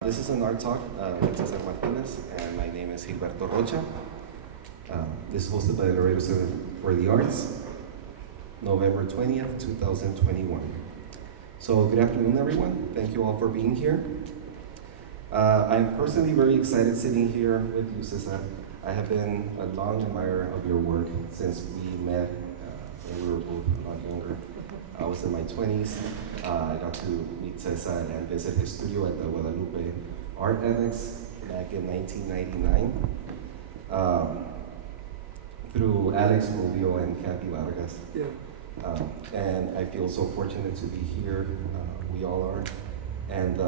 This is an art talk with Cesar Martinez, and my name is Gilberto Rocha. This is hosted by the Laredo Center for the Arts, November 20th, 2021. So good afternoon, everyone. Thank you all for being here. I'm personally very excited sitting here with you, Cesar. I have been a long admirer of your work since we met when we were both a lot younger. I was in my 20s. I got to meet Cesar and visit his studio at the Guadalupe Art Annex back in 1999 through Alex Rubio and Kathy Vargas. Yeah. And I feel so fortunate to be here. We all are. And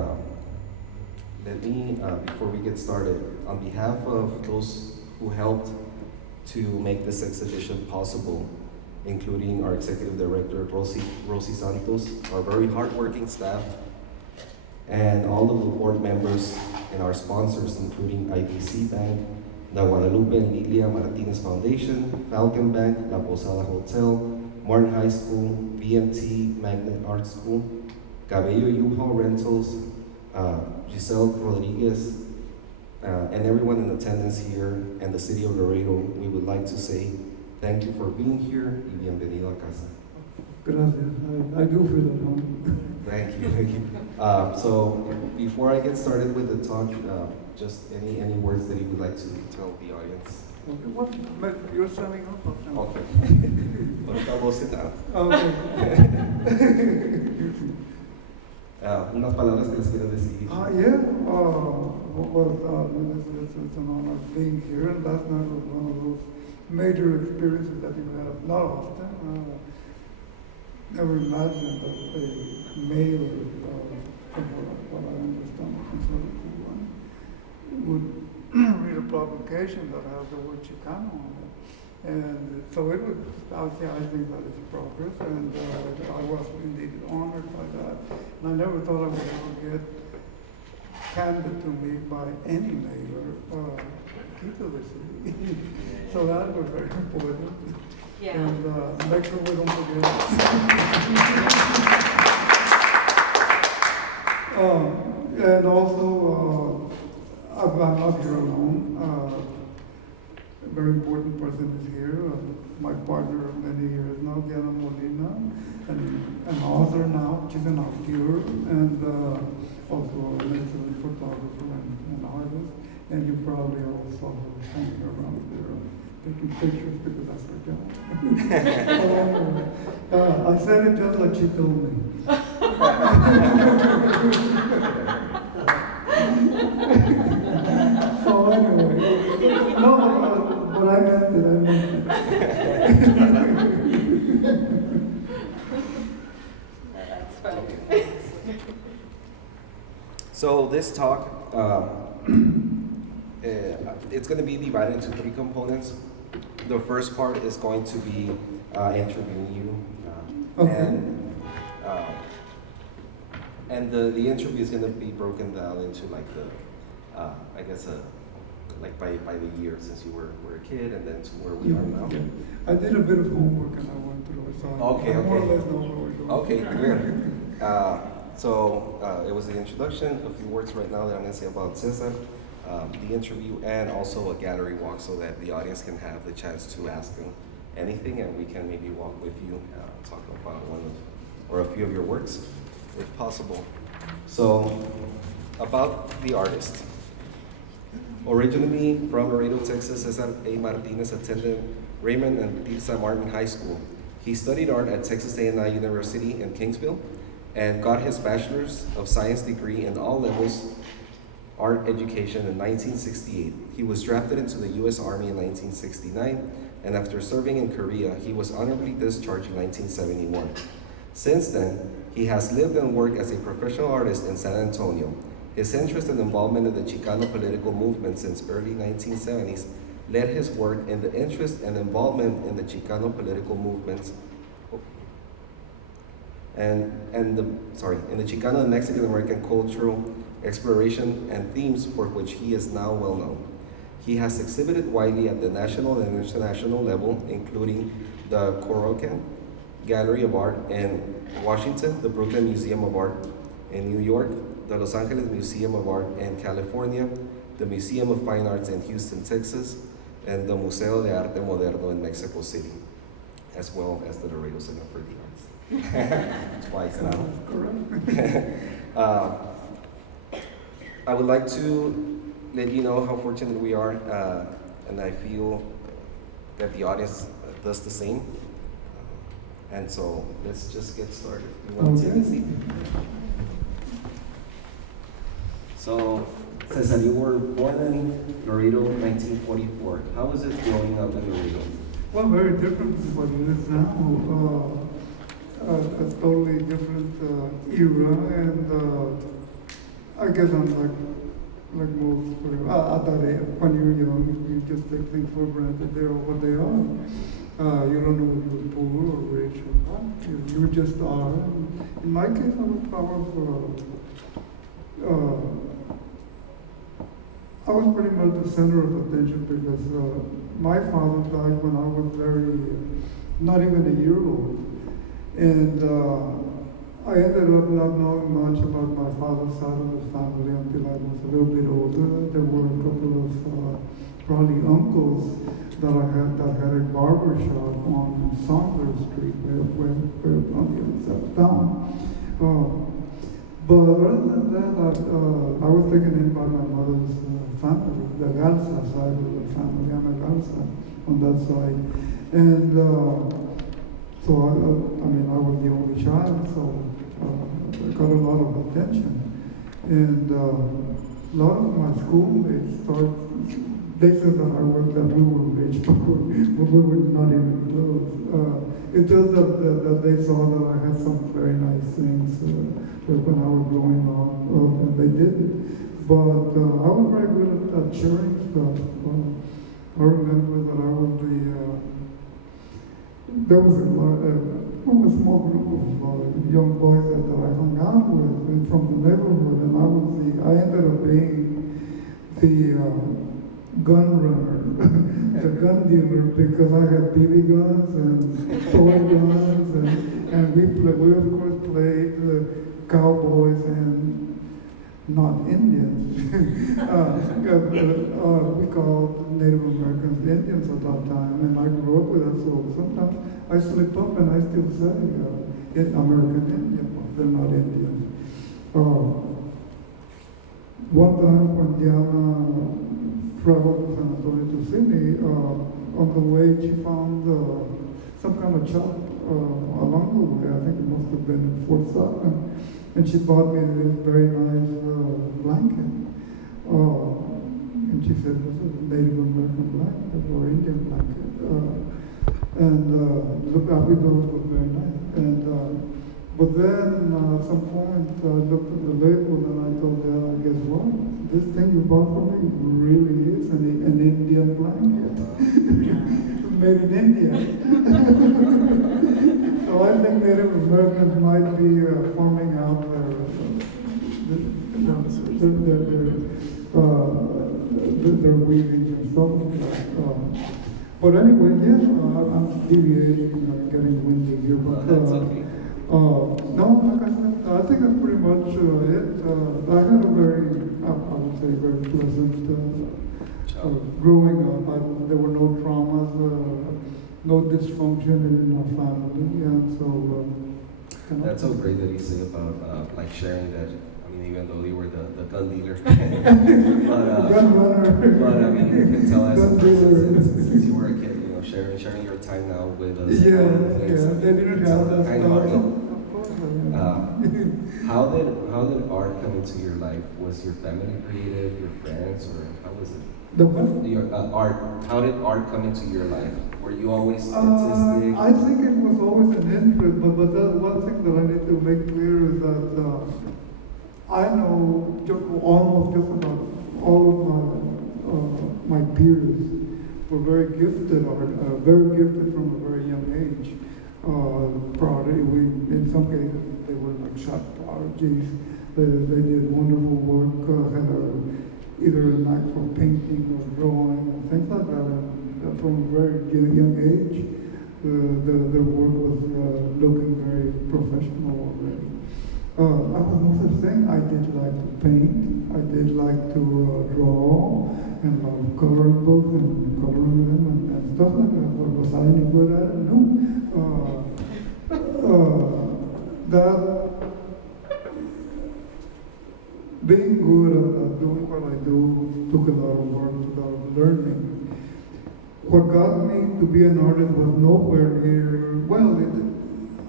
let me, before we get started, on behalf of those who helped to make this exhibition possible, including our executive director, Rosie Santos, our very hardworking staff, and all of the board members and our sponsors, including IBC Bank, the Guadalupe and Lilia Martinez Foundation, Falcon Bank, La Posada Hotel, Martin High School, BMT Magnet Art School, Cabello U-Haul Rentals, Giselle Rodriguez, and everyone in attendance here, and the city of Laredo, we would like to say thank you for being here y bienvenido a casa. Gracias. I do feel at home. Thank you. So before I get started with the talk, just any words that you would like to tell the audience? Okay, what? You're standing up? Okay. Ahorita vos sit down. Okay. Unas palabras que les quieras decir. Yeah. It's an honor being here, and last night was one of those major experiences that you have not often. Never imagined that a mayor, from what I understand, a conservative one, would read a publication that has the word Chicano on it. And so it was, I think that is progress, and I was indeed honored by that. And I never thought I would ever get handed to me by any mayor, key to the city. So that was very important. Yeah. And make sure we don't forget. And also, I'm not here alone. A very important person is here, my partner of many years now, Diana Molina, and an author now. She's an author, and also an excellent photographer and artist. And you probably all saw her hanging around there, taking pictures because that's her job. I said it just like she told me. So anyway, no, but I meant it. That's funny. So this talk, it's going to be divided into three components. The first part is going to be interviewing you, Okay. and the interview is going to be broken down into like the, I guess, like by the year since you were a kid, and then to where we are now. I did a bit of homework and I went through it, so Okay, I more or okay. less know what we're doing. Okay, good. So it was the introduction, a few words right now that I'm going to say about Cesar, the interview, and also a gallery walk so that the audience can have the chance to ask him anything, and we can maybe walk with you, talk about one of, or a few of your works, if possible. So, about the artist. Originally from Laredo, Texas, Cesar A. Martinez attended Raymond and Tirsa Martin High School. He studied art at Texas A&I University in Kingsville and got his Bachelor's of Science degree in all levels art education in 1968. He was drafted into the U.S. Army in 1969, and after serving in Korea, he was honorably discharged in 1971. Since then, he has lived and worked as a professional artist in San Antonio. His interest and involvement in the Chicano political movement since early 1970s led his work in the interest and involvement in the Chicano political movements in the Chicano and Mexican American cultural exploration and themes for which he is now well known. He has exhibited widely at the national and international level, including the Corocan Gallery of Art in Washington, the Brooklyn Museum of Art in New York, the Los Angeles Museum of Art in California, the Museum of Fine Arts in Houston, Texas, and the Museo de Arte Moderno in Mexico City, as well as the Laredo Center for the Arts. Twice now. Correct. I would like to let you know how fortunate we are, and I feel that the audience does the same. And so let's just get started. You want to take a seat? So, Cesar, you were born in Laredo, 1944. How was it growing up in Laredo? Well, very different from what it is now. A totally different era, and I guess I'm like most at that age, when you're young, you just take things for granted. They are what they are. You don't know if you're poor or rich or not. You just are. In my case, I was pretty much the center of attention because my father died when I was not even a year old. And I ended up not knowing much about my father's side of the family until I was a little bit older. There were a couple of probably uncles that I had that had a barber shop on Saunders Street, where on the other side of town. But other than that, I was taken in by my mother's family, the Garza side of the family. I'm a Garza on that side. And so, I was the only child, so I got a lot of attention. And a lot of my schoolmates they said that we were rich, but we were not even close. It's just that they saw that I had some very nice things when I was growing up, and they did it. But I was very good at sharing stuff. I remember that I was there was a small group of young boys that I hung out with and from the neighborhood, and I ended up being the gun runner, the gun dealer, because I had BB guns and toy guns, and we of course played cowboys and not Indians. We called Native Americans Indians at that time, and I grew up with that, so sometimes I slip up and I still say American Indian, they're not Indians. One time when Diana traveled to San Antonio to Sydney, on the way she found some kind of shop along the way. I think it must have been in Fort Sutton. And she bought me this very nice blanket. And she said, this is a Native American blanket or Indian blanket. We thought it was very nice. But then at some point I looked at the label and I told her, guess what? This thing you bought for me really is an Indian blanket. Made in India. So I think Native Americans might be farming out their weaving and so on. But anyway, yes, I'm deviating, getting windy here. But That's okay. no, like I said, I think that's pretty much it. I had a I would say, very pleasant growing up. There were no traumas, no dysfunction in our family, and so. That's so great that you say about like sharing that. I mean, even though you were the gun dealer, but Gun runner. but I mean, you can tell us Gun dealer. since you were a kid, sharing your time now with us. Yeah, they didn't have that Kind of stuff. hard. Of course, yeah. How did art come into your life? Was your family creative, your friends, or how was it? The what? Your art. How did art come into your life? Were you always artistic? I think it was always an interest, but the one thing that I need to make clear is that I know almost just about all of my peers were very gifted from a very young age. In some cases, they were like shot prodigies. They did wonderful work, had either a knack for painting or drawing and things like that. And from a very young age, their work was looking very professional already. I was no such thing. I did like to paint. I did like to draw and love coloring books and coloring them and stuff like that. But was I any good at it? No. That being good at doing what I do took a lot of work, took a lot of learning. What got me to be an artist was nowhere near, well,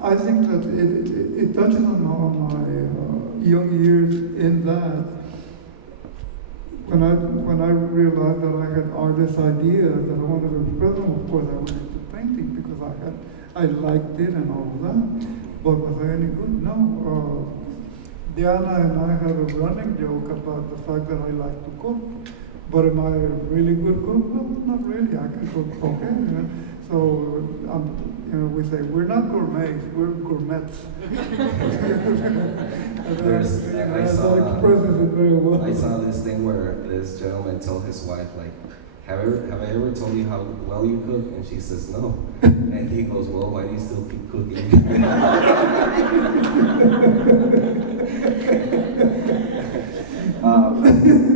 I think that it touches on my young years in that when I realized that I had artist ideas that I wanted to express them, of course I went into painting because I liked it and all of that. But was I any good? No. Diana and I have a running joke about the fact that I like to cook. But am I a really good cook? No, not really. I can cook okay. You know? So we say we're not gourmets, we're gourmets. I saw that expresses it very well. I saw this thing where this gentleman told his wife, like, have I ever told you how well you cook? And she says no. And he goes, well, why do you still keep cooking?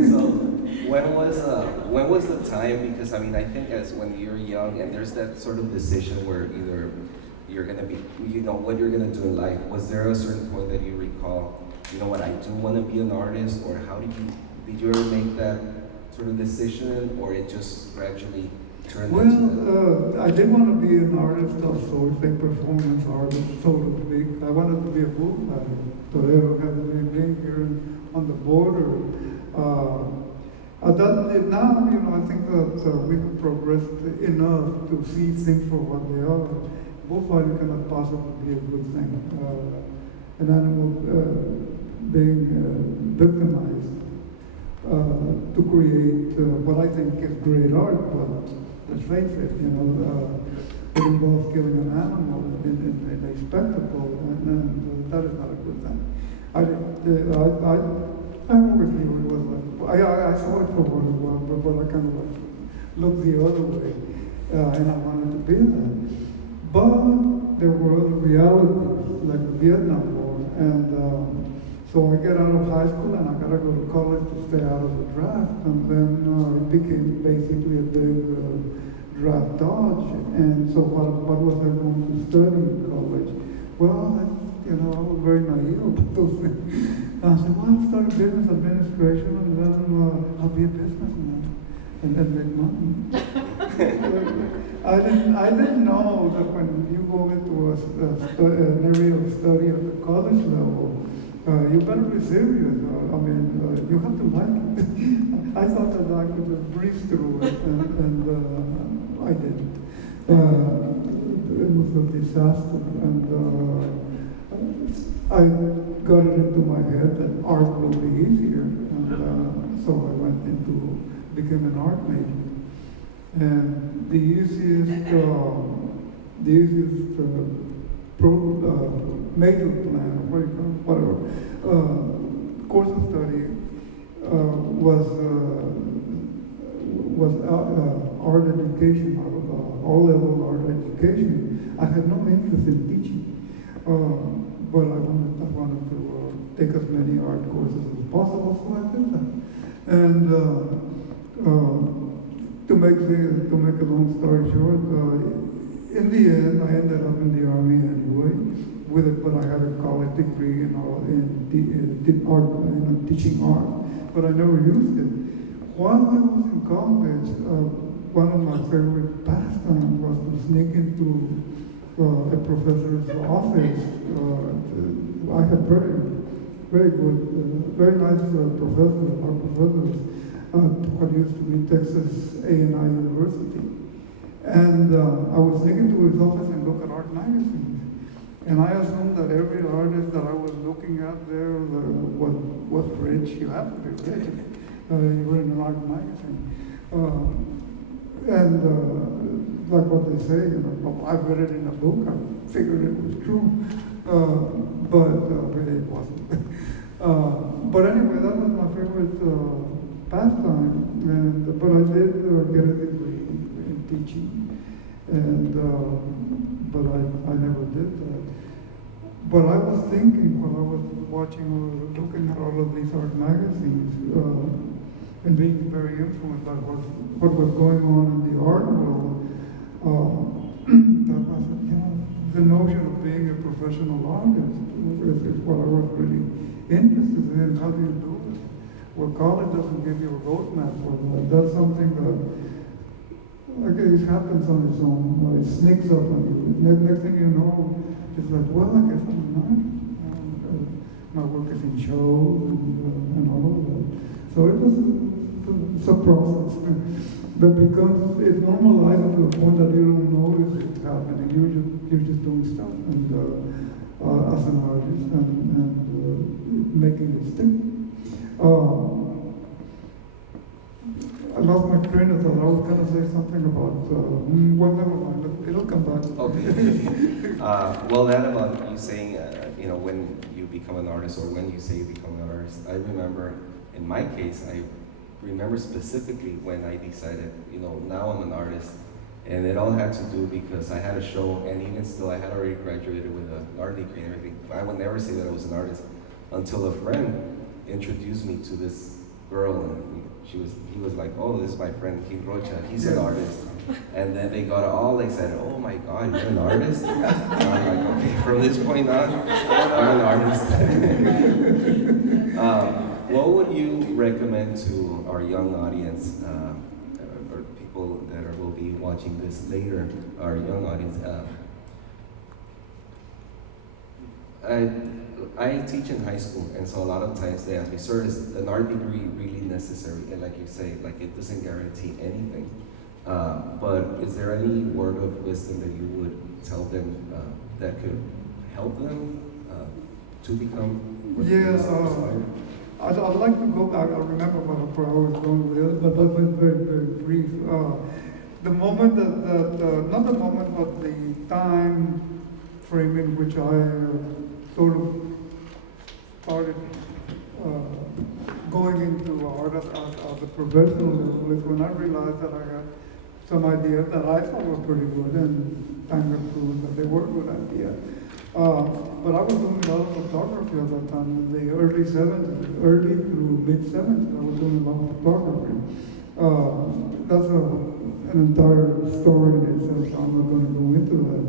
So when was the time? Because I mean, I think as when you're young and there's that sort of decision where either you're gonna be, what you're gonna do in life. Was there a certain point that you recall, what, I do want to be an artist, or did you ever make that sort of decision, or it just gradually turned into that? I did want to be an artist of sorts, a performance artist, so to speak. I wanted to be a bullfighter. Torero had been here on the border. Now, I think that we've progressed enough to see things for what they are. Bullfighting cannot possibly be a good thing. An animal being victimized to create what I think is great art, but let's face it, it involves killing an animal in a spectacle, and that is not a good thing. I always knew it was I saw it for what it was, but I kind of looked the other way, and I wanted to be that. But there were other realities, like the Vietnam War, and so I get out of high school and I gotta go to college to stay out of the draft, and then it became basically a big draft dodge. And so what was I going to study in college? Well, I was very naive about those things. And I said, well, I'll start business administration, and then I'll be a businessman and then make money. I didn't know that when you go into an area of study at the college level, you better be serious. You have to like it. I thought that I could just breeze through it, and I didn't. It was a disaster, and I got it into my head that art will be easier, and so I became an art major. And the easiest major plan, whatever, course of study was art education, all-level art education. I had no interest in teaching, but I wanted to take as many art courses as possible, so I did that. And to make a long story short, in the end, I ended up in the army anyway. With it, but I had a college degree in teaching art, but I never used it. While I was in college, one of my favorite pastimes was to sneak into a professor's office. I had very good, very nice professors, art professors, what used to be Texas A&I University. And I was sneak into his office and look at art magazines. And I assumed that every artist that I was looking at there was rich. You have to be rich. You were in an art magazine. Like what they say, I read it in a book, I figured it was true. But really it wasn't. But anyway, that was my favorite pastime. But I did get a degree in teaching. But I never did that. But I was thinking while I was watching or looking at all of these art magazines and being very influenced by what was going on in the art world, that was, the notion of being a professional artist is what I was really interested in. How do you do it? Well, college doesn't give you a roadmap for that. That's something that, okay, it happens on its own. It sneaks up on you. Next thing you know, it's like, well, I guess I'm an artist. My work is in shows and all of that. So it's a process that becomes, it normalizes to the point that you don't notice it's happening. You're just doing stuff and as an artist and making it stick. I lost my train of thought. I was going to say something about, well, never mind. It'll come back. Okay. Well, that about you saying, when you become an artist or when you say you become an artist, I remember, in my case, I remember specifically when I decided, now I'm an artist. And it all had to do because I had a show, and even still, I had already graduated with an art degree and everything. I would never say that I was an artist until a friend introduced me to this girl, and he was like, oh, this is my friend, Rocha, he's an artist. And then they got all excited, oh my God, you're an artist? And I'm like, okay, from this point on, I'm an artist. What would you recommend to our young audience, or people that will be watching this later, our young audience? I teach in high school, and so a lot of times they ask me, sir, is an art degree really necessary? And like you say, it doesn't guarantee anything. But is there any word of wisdom that you would tell them that could help them to become? I'd like to go back. I remember where I was going with it, but that was very, very brief. The moment not the moment, but the time frame in which I sort of started going into art as a professional level is when I realized that I had some ideas that I thought were pretty good, and time has proven that they were good ideas. But I was doing a lot of photography at that time, in the early 70s, early through mid 70s, I was doing a lot of photography. That's an entire story in itself, so I'm not going to go into that.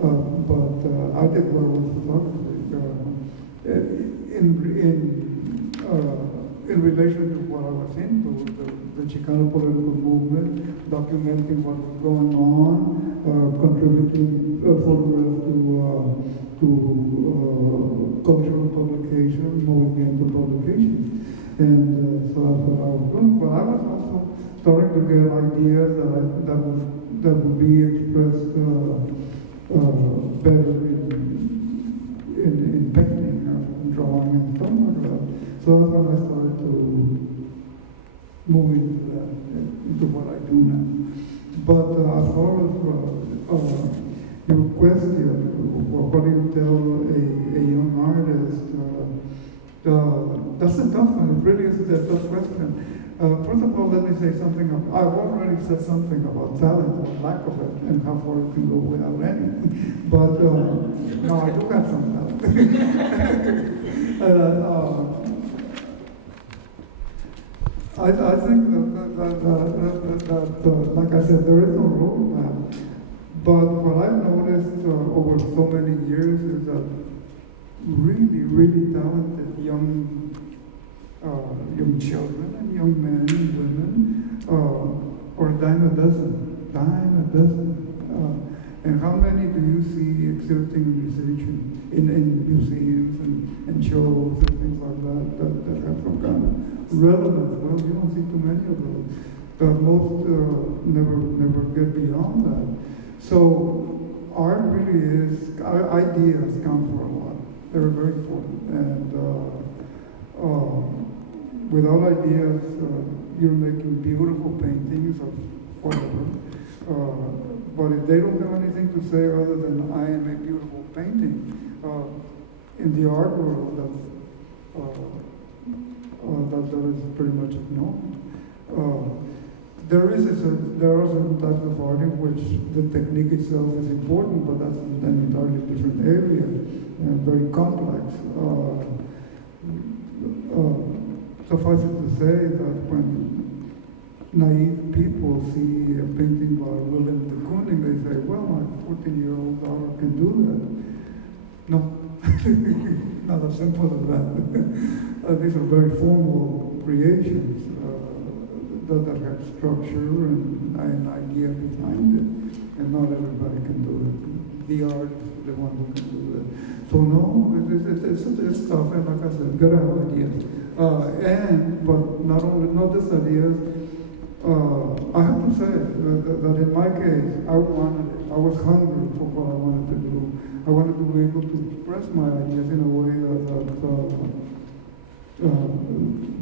But I did well with photography. In relation to what I was into, the Chicano political movement, documenting what was going on, contributing photographs to cultural publication, movement publications. And so that's what I was doing. But I was also starting to get ideas that would be expressed better in painting and drawing and stuff like that. So that's when I started to move into that, into what I do now. But as far as your question, what do you tell a young artist? That's a tough one. It really is a tough question. First of all, let me say something. I've already said something about talent, or lack of it, and how far you can go without any. But no, I do have some talent. I think that, like I said, there is no roadmap. But what I've noticed over so many years is that really, really talented young children and young men and women are a dime a dozen. And how many do you see exhibiting in museums and shows and things like that have some kind of relevance? Well, you don't see too many of those. Most never get beyond that. So art really is, ideas count for a lot. They're very important. And without ideas, you're making beautiful paintings of whatever. But if they don't have anything to say other than I am a beautiful painting, in the art world, that is pretty much ignored. there are certain types of art in which the technique itself is important, but that's an entirely different area and very complex. Suffice it to say that when naive people see a painting by Willem de Kooning, they say, well, my 14-year-old daughter can do that. No, not as simple as that. These are very formal creations that have structure and an idea behind it, and not everybody can do it. The artist is the one who can do that. So no, it's tough, and like I said, gotta have ideas. But not just ideas. I have to say that in my case, I was hungry for what I wanted to do. I wanted to be able to express my ideas in a way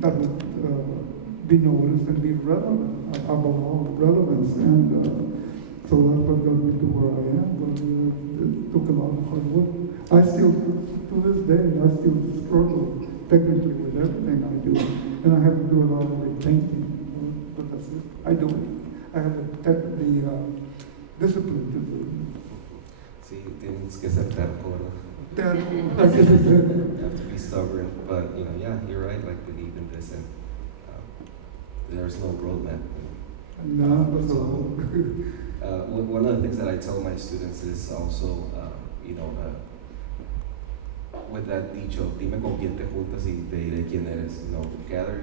that would be noticed and be relevant, above all, relevance. And so that's what got me to where I am. But it took a lot of hard work. I still, to this day, I still struggle technically with everything I do. And I have to do a lot of repainting. But that's it. I do it. I have the discipline to do it. Sí, tienes que ser terco, ¿no? I guess it's it. You have to be stubborn, but yeah, you're right. Like believe in this, and there's no roadmap. No, that's all. One of the things that I tell my students is also, with that dicho, dime con quién te juntas y te diré quién eres. Gather,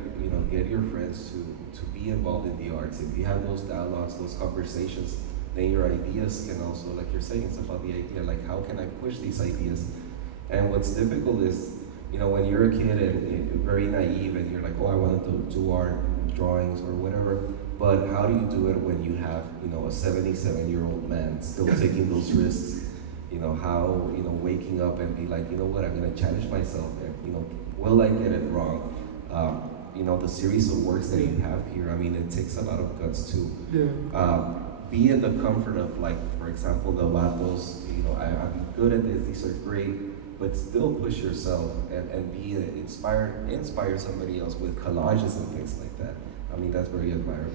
get your friends to be involved in the arts. If you have those dialogues, those conversations, then your ideas can also, like you're saying, it's about the idea, like how can I push these ideas? And what's difficult is, when you're a kid and very naive and you're like, oh, I want to do art, drawings or whatever, but how do you do it when you have, a 77-year-old man still taking those risks? How, waking up and be like, you know what, I'm gonna challenge myself and, will I get it wrong? The series of works that you have here, I mean, it takes a lot of guts to be in the comfort of, like, for example, the vatos, I'm good at this, these are great, but still push yourself and be inspire somebody else with collages and things like that. I mean, that's very admirable.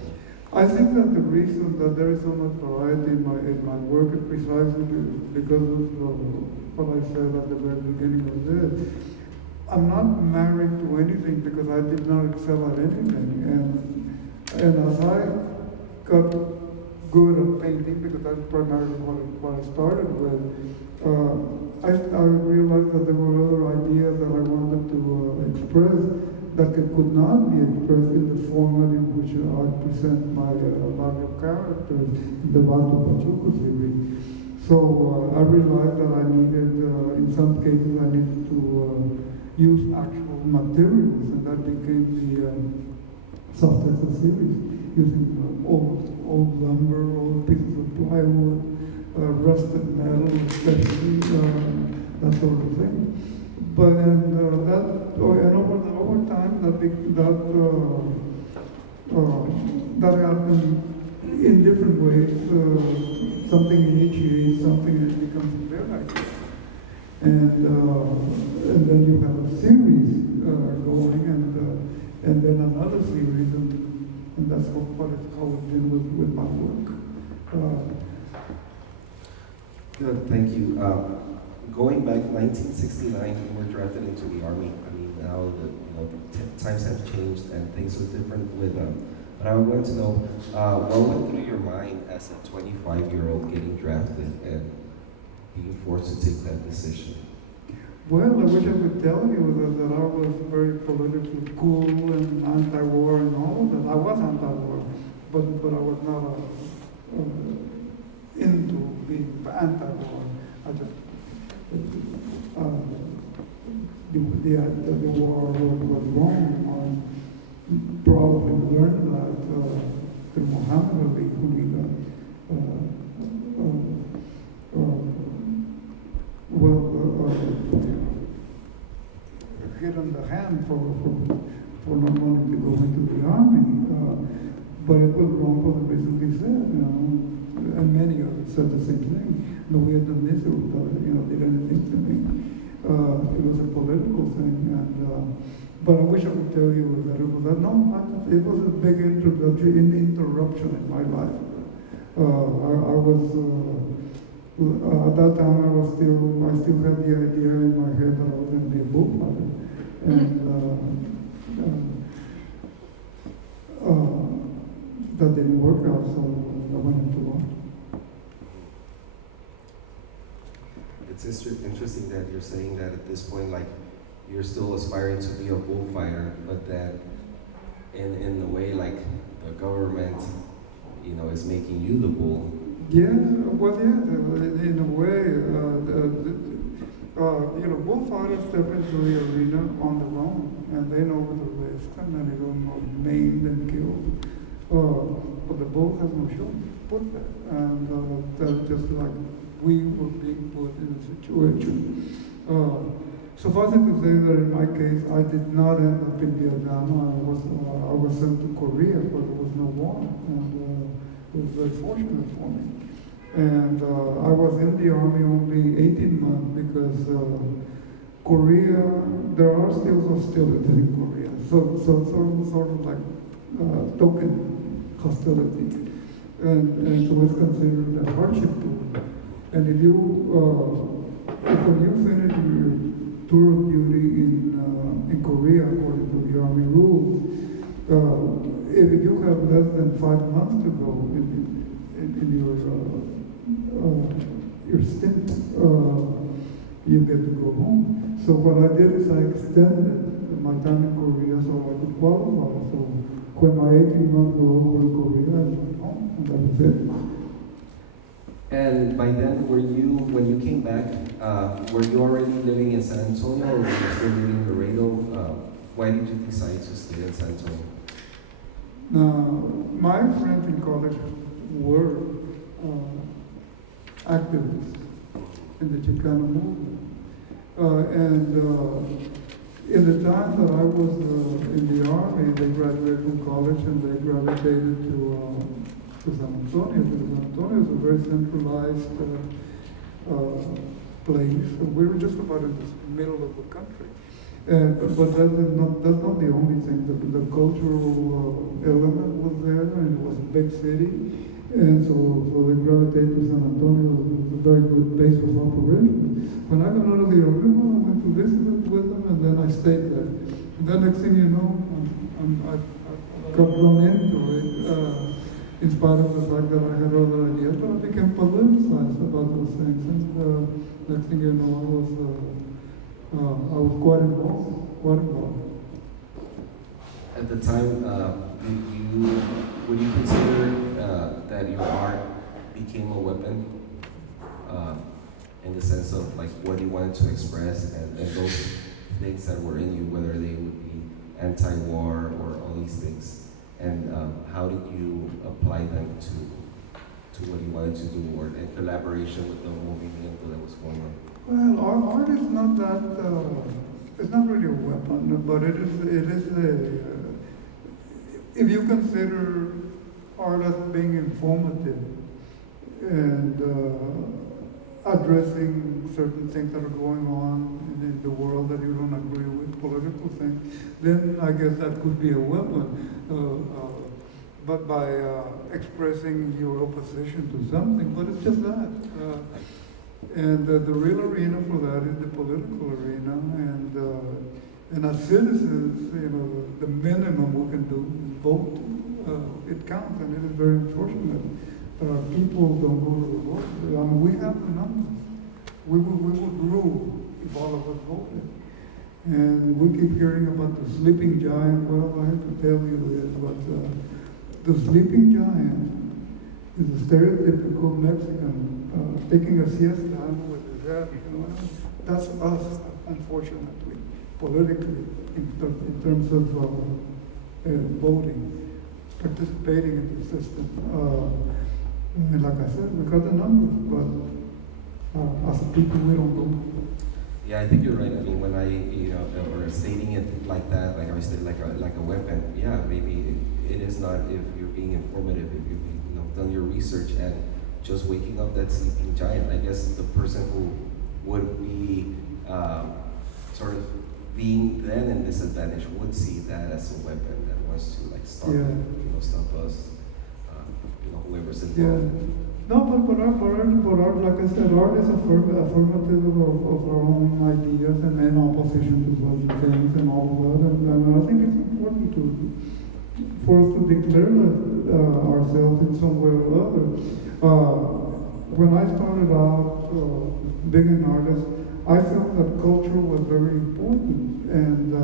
I think that the reason that there is so much variety in my work is precisely because of what I said at the very beginning of this. I'm not married to anything because I did not excel at anything. And as I got good at painting, because that's primarily what I started with, I realized that there were other ideas that I wanted to express that could not be expressed in the format in which I present my barrio characters in the Vato Pachuco series. So I realized that I needed, in some cases, I needed to use actual materials, and that became the Cesarte series, using old lumber, old pieces of plywood, rusted metal, especially, that sort of thing. But and over time that happened in different ways. Something initiates something and it becomes their idea. And then you have a series going, and then another series, and that's what it's been with my work. Good, thank you. Going back, 1969, you were drafted into the Army. I mean, now times have changed and things are different with them. But I want to know, what went through your mind as a 25-year-old getting drafted and being forced to take that decision? Well, I wish I could tell you that I was very politically cool and anti-war and all of that. I was anti-war, but I was not into being anti-war. I just the war was wrong. I probably learned that through Muhammad Ali, who hit on the hand for not wanting to go into the army. But it was wrong for the reasons he said, and many others said the same thing. No Vietnamese did anything to me. It was a political thing, and But I wish I could tell you that it was that. No, it was a big interruption in my life. I was at that time. I still had the idea in my head that I was going to be a bullfighter, and that didn't work out. So I went into law. It's interesting that you're saying that at this point, like, you're still aspiring to be a bullfighter, but that in a way, like, the government, is making you the bull. Yeah, well, yeah, in a way, bullfighters step into the arena on their own, and they know what the risk, and then they don't know maimed and killed. But the bull has no choice, put that, and that's just like we were being put in a situation. Suffice it to say that in my case, I did not end up in Vietnam. I was sent to Korea, but there was no war, and it was very fortunate for me. And I was in the army only 18 months because Korea, there are still hostilities in Korea, so sort of like token hostility, and so it's considered a hardship tour. And if when you finish your tour of duty in Korea, according to the army rules, if you have less than 5 months to go in your stint, you get to go home. So what I did is I extended my time in Korea so I could qualify. So when my 18 months were over in Korea, I went home, and that was it. And by then, when you came back, were you already living in San Antonio, or were you still living in Laredo? Why did you decide to stay in San Antonio? Now, my friends in college were activists in the Chicano movement. In the time that I was in the army, they graduated from college and they gravitated to San Antonio. Because San Antonio is a very centralized place. We were just about in the middle of the country. But that's not the only thing. The cultural element was there, and it was a big city. And so they gravitated to San Antonio. It was a very good base of operations. When I got out of the army, I went to visit with them, and then I stayed there. And then next thing you know, I got drawn into it, in spite of the fact that I had other ideas, but I became politicized about those things. And next thing you know, I was quite involved. At the time, would you consider that your art became a weapon, in the sense of like what you wanted to express, and those things that were in you, whether they would be anti-war or all these things, and how did you apply them to what you wanted to do, or in collaboration with the movement that was going on? Well, art is not that. It's not really a weapon, but it is a. If you consider art as being informative and addressing certain things that are going on in the world that you don't agree with, political things, then I guess that could be a weapon. But by expressing your opposition to something, but it's just that. And the real arena for that is the political arena, and as citizens, the minimum we can do is vote. It counts, and it is very unfortunate that our people don't go to the vote. I mean, we have the numbers. We would rule if all of us voted. And we keep hearing about the sleeping giant. Well, I have to tell you this, but the sleeping giant is a stereotypical Mexican taking a siesta with his head. That's us, unfortunately, politically, in terms of voting, participating in the system. And like I said, we got the numbers, but as a people, we don't vote. Yeah, I think you're right. I mean, when or stating it like that, like I said, like a weapon. Yeah, maybe it is not if you're being informative, if you've done your research and just waking up that sleeping giant. I guess the person who would be sort of being then in disadvantage would see that as a weapon that wants to like stop, Yeah. stop us, whoever's Yeah. involved. No, but art, like I said, art is affirmative of our own ideas and in opposition to certain things and all of that. And I think it's important for us to declare ourselves in some way or other. When I started out being an artist, I felt that culture was very important. And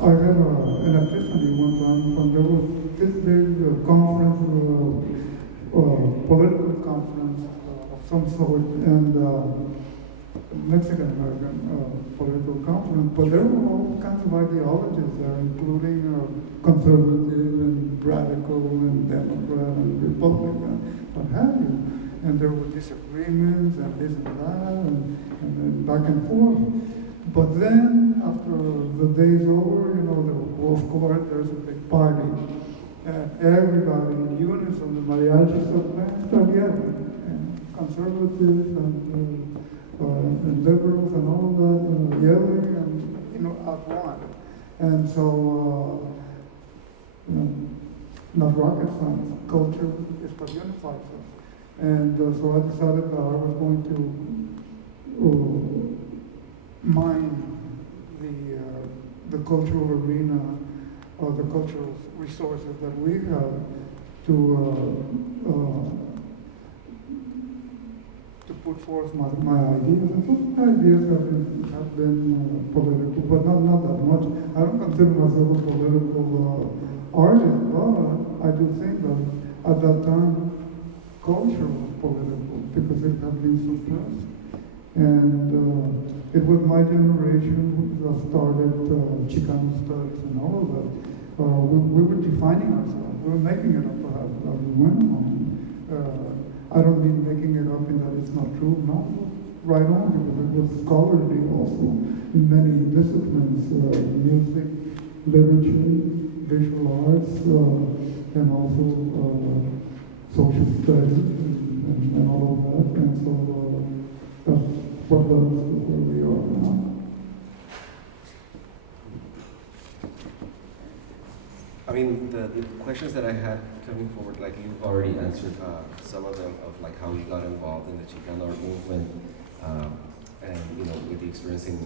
I had an epiphany one time when there was this big conference, political conference of some sort, and Mexican-American political conference, but there were all kinds of ideologies there, including conservative and radical and Democrat and Republican, what have you. And there were disagreements and this and that, and then back and forth. But then, after the day's over, of course, there's a big party. And everybody in unison, the mariachis start yelling, and conservatives and liberals and all of that, yelling and at one. And so, not rocket science, culture is what unifies us. And so I decided that I was going to mine the cultural arena or the cultural resources that we have to put forth my ideas. And some ideas have been political, but not that much. I don't consider myself a political artist, but I do think that at that time culture was political because it had been suppressed. And it was my generation that started Chicano studies and all of that. We were defining ourselves. We were making it up as we went along. I don't mean making it up in that it's not true. No, right on, because it was scholarly also in many disciplines, music, literature, visual arts, and also social studies and all of that. And so that's what led us to where we are now. I mean, the questions that I had coming forward, like you've already answered some of them, of like how you got involved in the Chicano art movement, and with the experience in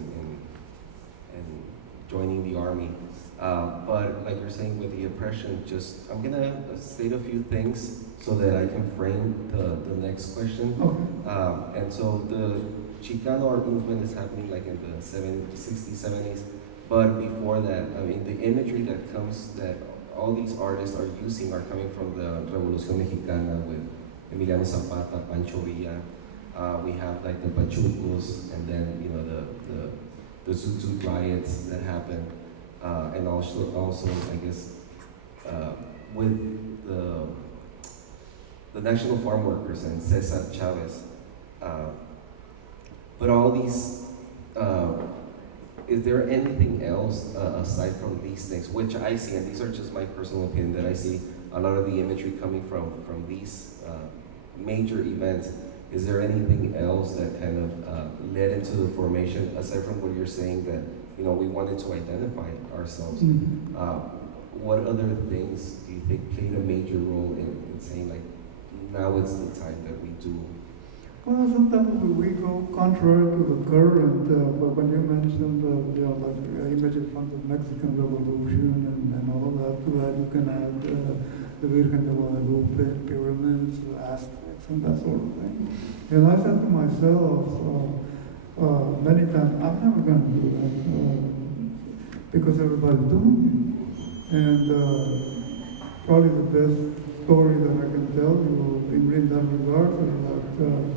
joining the army. But like you're saying with the oppression, I'm gonna state a few things so that I can frame the next question. Okay. And so the Chicano art movement is happening like in the 60s, 70s. But before that, I mean, the imagery that comes, that all these artists are using are coming from the Revolución Mexicana with Emiliano Zapata, Pancho Villa. We have like the Pachucos, and then, the Zoot Suit riots that happened. And also, I guess, with the National Farm Workers and Cesar Chavez. But all these, is there anything else aside from these things, which I see, and these are just my personal opinion, that I see a lot of the imagery coming from these major events. Is there anything else that kind of led into the formation, aside from what you're saying, that we wanted to identify ourselves? Mm-hmm. What other things do you think played a major role in saying, like, now it's the time that we do? Well, sometimes we go contrary to the current, but when you mentioned like images from the Mexican Revolution and all of that, to that you can add the Virgen de Guadalupe, pyramids, Aztecs, and that sort of thing. And I said to myself many times, I'm never going to do that because everybody's doing it. And probably the best story that I can tell you in that regard is that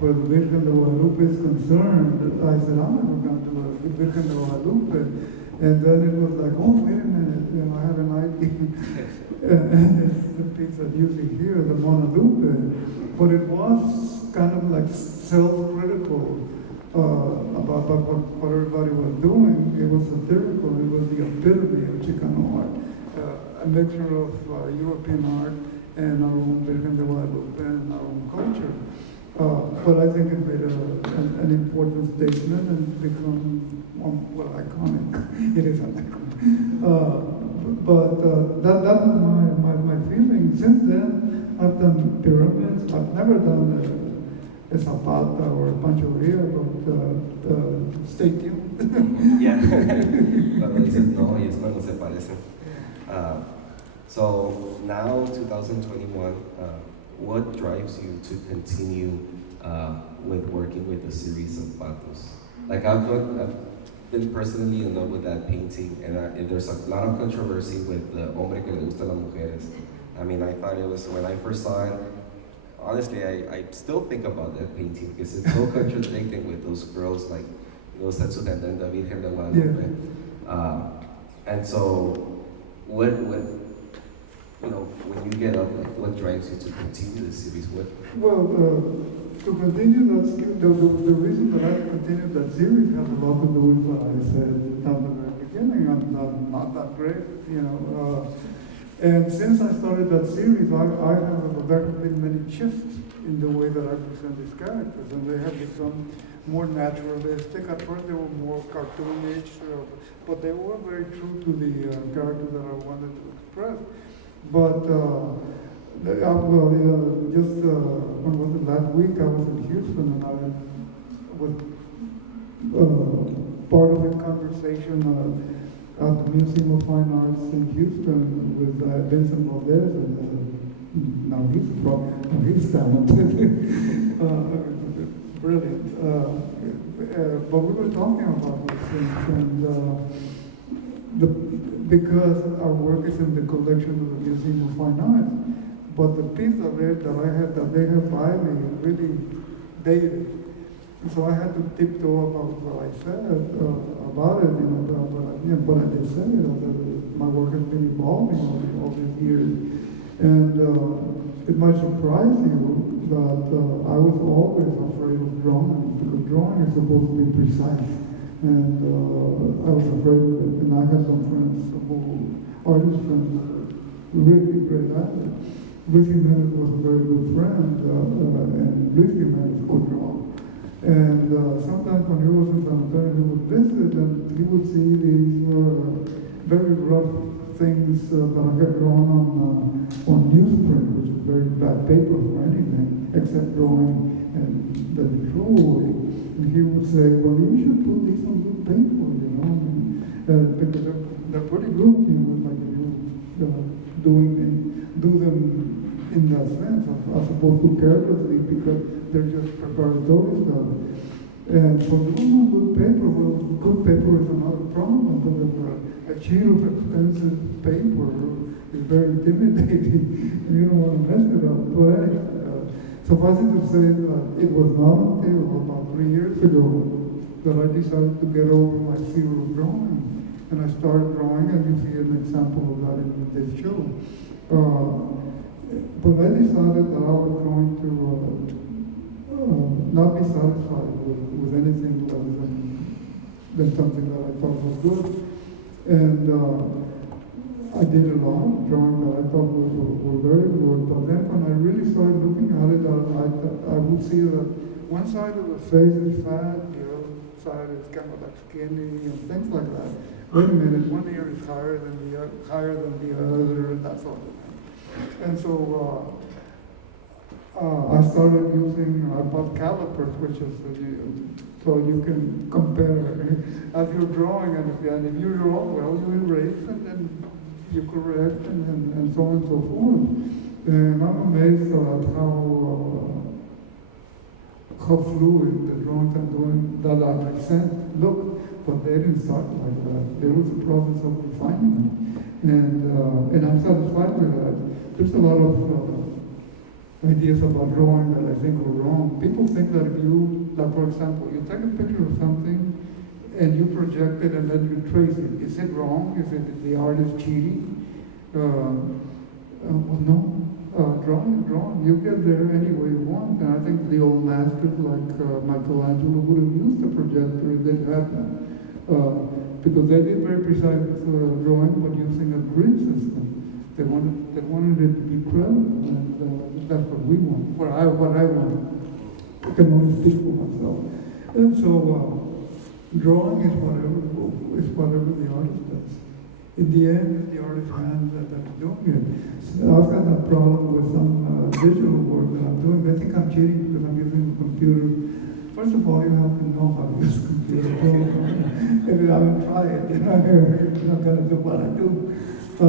where the Virgen de Guadalupe is concerned, I said, I'm never going to do a Virgen de Guadalupe. And then it was like, oh, wait a minute, I had an idea. And it's the piece I'm using here, the Mona Lupe. But it was kind of like self-critical about what everybody was doing. It was satirical. It was the epitome of Chicano art. A mixture of European art and our own Virgen de Guadalupe and our own culture. But I think it made an important statement and become, well, iconic. It is an icon. That was my feeling. Since then, I've done pyramids. I've never done a zapata or a panchoria, but stay tuned. Yeah. Cuando dices no y es cuando se parecen. So now, 2021, what drives you to continue with working with the series of patos? Like I've been personally in love with that painting, and there's a lot of controversy with the hombre que le gusta las mujeres. I mean, I thought it was, when I first saw it, honestly, I still think about that painting because it's so contradicting with those girls, like, those that su tendenda Virgen de Guadalupe. And so, what, when you get up, like, what drives you to continue the series? Well, to continue that, the reason that I continue that series has a lot to do with what I said at the very beginning. I'm not that great, and since I started that series, I have there have been many shifts in the way that I present these characters, and they have become more naturalistic. At first, they were more cartoonish, but they were very true to the character that I wanted to express. But just when was it, last week I was in Houston, and I was part of a conversation at the Museum of Fine Arts in Houston with Vincent Valdez, and now he's talented, brilliant. But we were talking about these things, and because our work is in the collection of the Museum of Fine Arts, but the piece of it that they have by me really dated. And so I had to tiptoe about what I said about it, but I did say that my work has been evolving all these years. And it might surprise you that I was always afraid of drawing, because drawing is supposed to be precise. And I was afraid of it. And I had some friends, artist friends, really great at it. Luis Jimenez was a very good friend, and Luis Jimenez could draw. And sometimes when he was in San Antonio, he would visit, and he would see these very rough things that I had drawn on newsprint, which is very bad paper for anything, except drawing and the control. And he would say, well, you should put these on good paper, because they're pretty good, like if you do them in that sense, as opposed to carelessly, because they're just preparatory stuff. And for doing good paper, well, good paper is another problem, because a sheet of expensive paper is very intimidating, and you don't want to mess it up. But anyway, suffice it to say that it was not until about 3 years ago that I decided to get over my fear of drawing. And I started drawing, and you see an example of that in this show. But I decided that I was going to not be satisfied with anything other than something that I thought was good. And I did a lot of drawing that I thought were very good. But then when I really started looking at it, I would see that one side of the face is fat, the other side is kind of like skinny and things like that. Wait a minute, one ear is higher than the other, and that sort of thing. And so I started using, I bought calipers, which is so you can compare as you're drawing, and if you draw well, you erase, and then you correct, and so on and so forth. And I'm amazed at how fluid the drawings I'm doing, that I accent look. But they didn't start like that. There was a process of refinement, and I'm satisfied with that. There's a lot of ideas about drawing that I think are wrong. People think that if you, like for example, you take a picture of something and you project it and then you trace it. Is it wrong? Is it the artist cheating? Well, no. Drawing. You get there any way you want. And I think the old masters like Michelangelo would have used a projector if they had that. Because they did very precise drawing, but using a grid system. They wanted it to be credible, and that's what we want. What I want. I can only speak for myself. And so drawing is whatever the artist does. In the end, it's the artist's hand that's doing it. So I've got a problem with some digital work that I'm doing. They think I'm cheating because I'm using a computer. First of all, you have to know how to use a computer. If you haven't tried it, you're not going to do what I do. So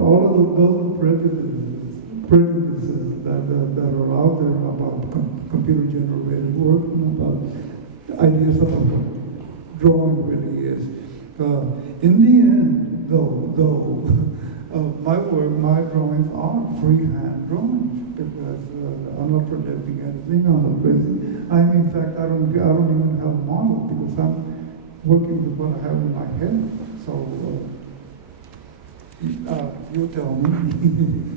all of those prejudices that are out there about computer-generated work and about ideas of what drawing really is. In the end, though, my work, my drawings are freehand drawings because I'm not projecting anything. I'm not raising. In fact, I don't even have a model because I'm working with what I have in my head. So you tell me.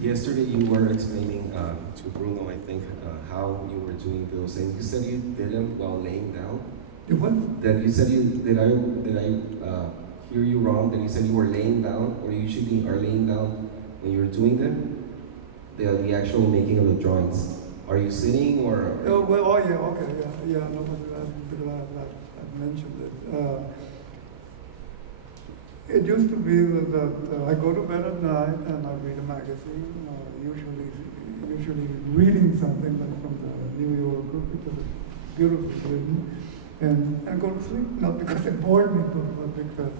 Yesterday you were explaining to Bruno, I think, how you were doing those, and you said you did them while laying down. You what? That you said did I hear you wrong? That you said you were laying down, or you usually are laying down when you're doing them? The actual making of the drawings. Are you sitting or? Yeah, okay, yeah. No, because I mentioned it. It used to be that I go to bed at night and I read a magazine, usually reading something like from the New Yorker because it's beautifully written, and go to sleep. Not because it bored me, but because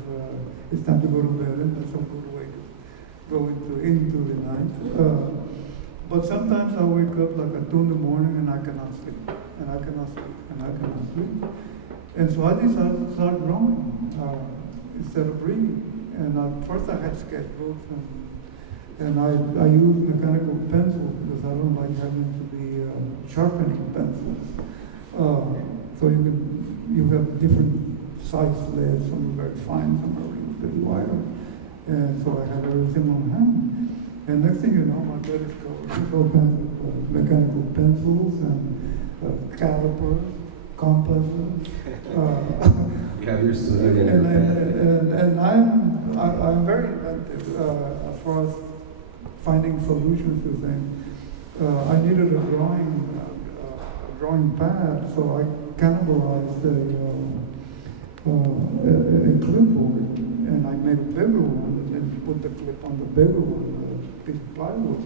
it's time to go to bed, and that's a good way to go into the night. But sometimes I wake up like at 2 in the morning and I cannot sleep, and I cannot sleep, and I cannot sleep. And so I decided to start drawing instead of reading. And first I had sketchbooks, and I use mechanical pencils because I don't like having to be sharpening pencils. So you have different size leads, some are very fine, some are really bit wider. And so I had everything on hand. And next thing you know, my bed is covered with all kinds of mechanical pencils and calipers, compasses. You have your studio in your bed. And I'm very inventive as far as finding solutions to things. I needed a drawing pad, so I cannibalized a clipboard, and I made a bigger one, and then put the clip on the bigger one, a piece of plywood.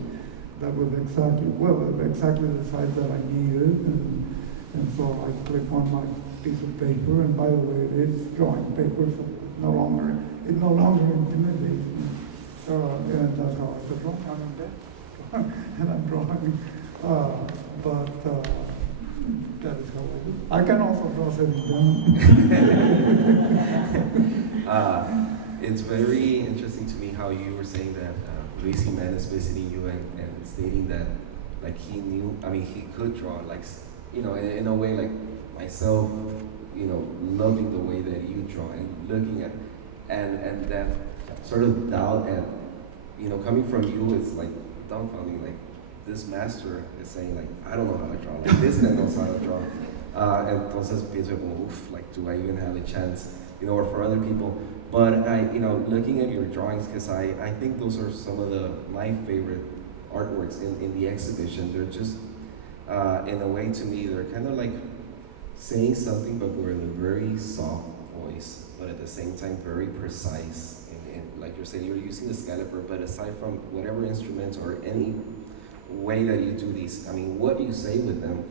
That was exactly the size that I needed, and so I clip on my piece of paper, and by the way, it is drawing paper, so it no longer intimidates me. And that's how I could draw. I'm in bed, and I'm drawing. But that is how I do. I can also draw sitting down. It's very interesting to me how you were saying that Luis Jimenez visiting you and stating that like he knew, he could draw, like, in a way like myself, loving the way that you draw and looking at, and that sort of doubt and, coming from you is like dumbfounding, like this master is saying like, I don't know how to draw, like this guy knows how to draw. Entonces pienso como, like, do I even have a chance, or for other people? But I, looking at your drawings, because I think those are some of my favorite artworks in the exhibition. They're just, in a way to me, they're kind of like saying something, but we're in a very soft voice, but at the same time very precise. And like you're saying, you're using the scalper, but aside from whatever instruments or any way that you do these, what you say with them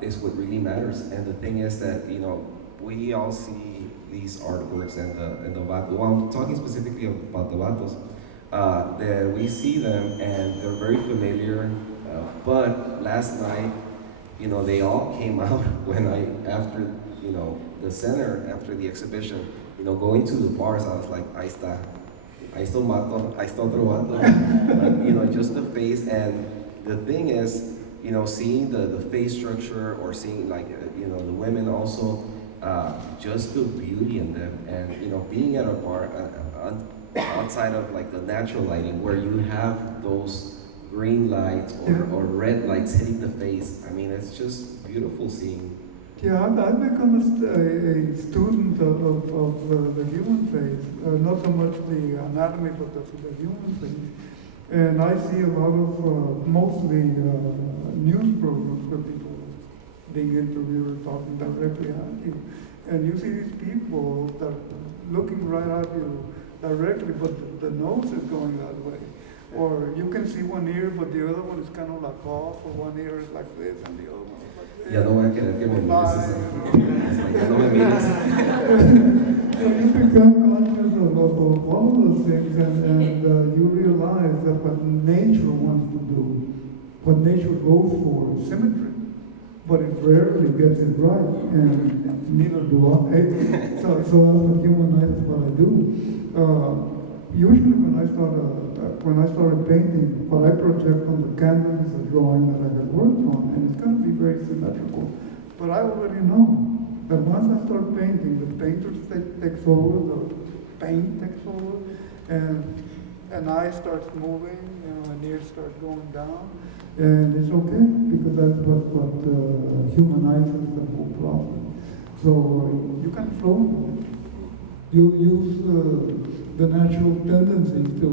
is what really matters. And the thing is that, we all see these artworks and the vatos. Well, I'm talking specifically about the vatos. That we see them and they're very familiar. But last night, they all came out when after the center, after the exhibition, going to the bars, I was like, ahí está mato, ahí está otro vato. Just the face. And the thing is, seeing the face structure or seeing like, the women also, just the beauty in them, and being at a bar outside of like the natural lighting where you have those green lights or red lights hitting the face. It's just beautiful seeing. Yeah, I've become a student of the human face, not so much the anatomy, but the human face. And I see a lot of mostly news programs where people being interviewed, talking directly at you. And you see these people that are looking right at you directly, but the nose is going that way. Or you can see one ear, but the other one is kind of like off, or one ear is like this, and the other one is like this. Ya no voy a querer que me mires. Ya no me mires. So you become conscious of all of those things, and you realize that what nature wants to do, what nature goes for, is symmetry. But it rarely gets it right, and neither do I. So that's what humanizes what I do. Usually when I started painting, what I project on the canvas is a drawing that I had worked on, and it's going to be very symmetrical. But I already know that once I start painting, the painter takes over, the paint takes over, and eye starts moving, and ears start going down. And it's okay, because that's what humanizes the whole process. So you can flow. You use the natural tendency to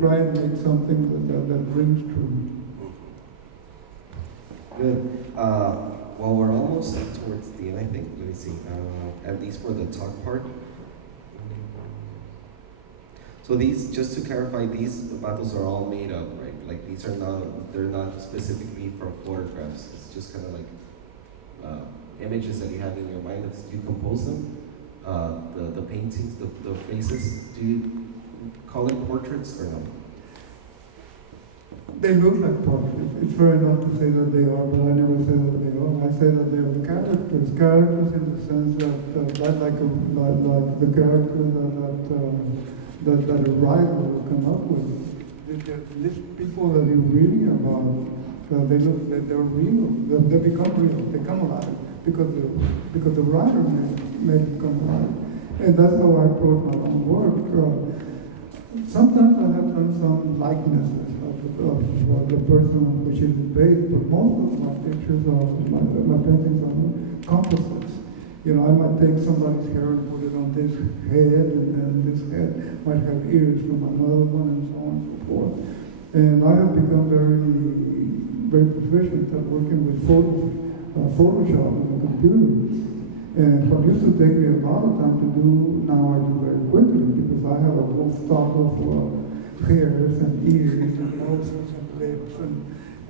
try and make something that rings true. Good. Well, we're almost towards the end, I think. Let me see. At least for the talk part. So these, just to clarify, these battles are all made up, right? Like these are not, they're not specifically from photographs. It's just kind of like images that you have in your mind. That's, you compose them. The paintings, the faces. Do you call it portraits or no? They look like portraits. It's fair enough to say that they are, but I never say that they are. I say that they are characters. Characters in the sense that like the characters that a writer will come up with. These people that you read about, they're real. They become real. They come alive because the writer made them come alive. And that's how I approach my own work. Sometimes I have done some likenesses of the person on which it is based, but most of my pictures my paintings are composites. I might take somebody's hair and put it on this head, and then this head might have ears from another one, and so on and so forth. And I have become very, very proficient at working with Photoshop on the computer. And what used to take me a lot of time to do, now I do very quickly, because I have a whole stock of hairs and ears and noses and lips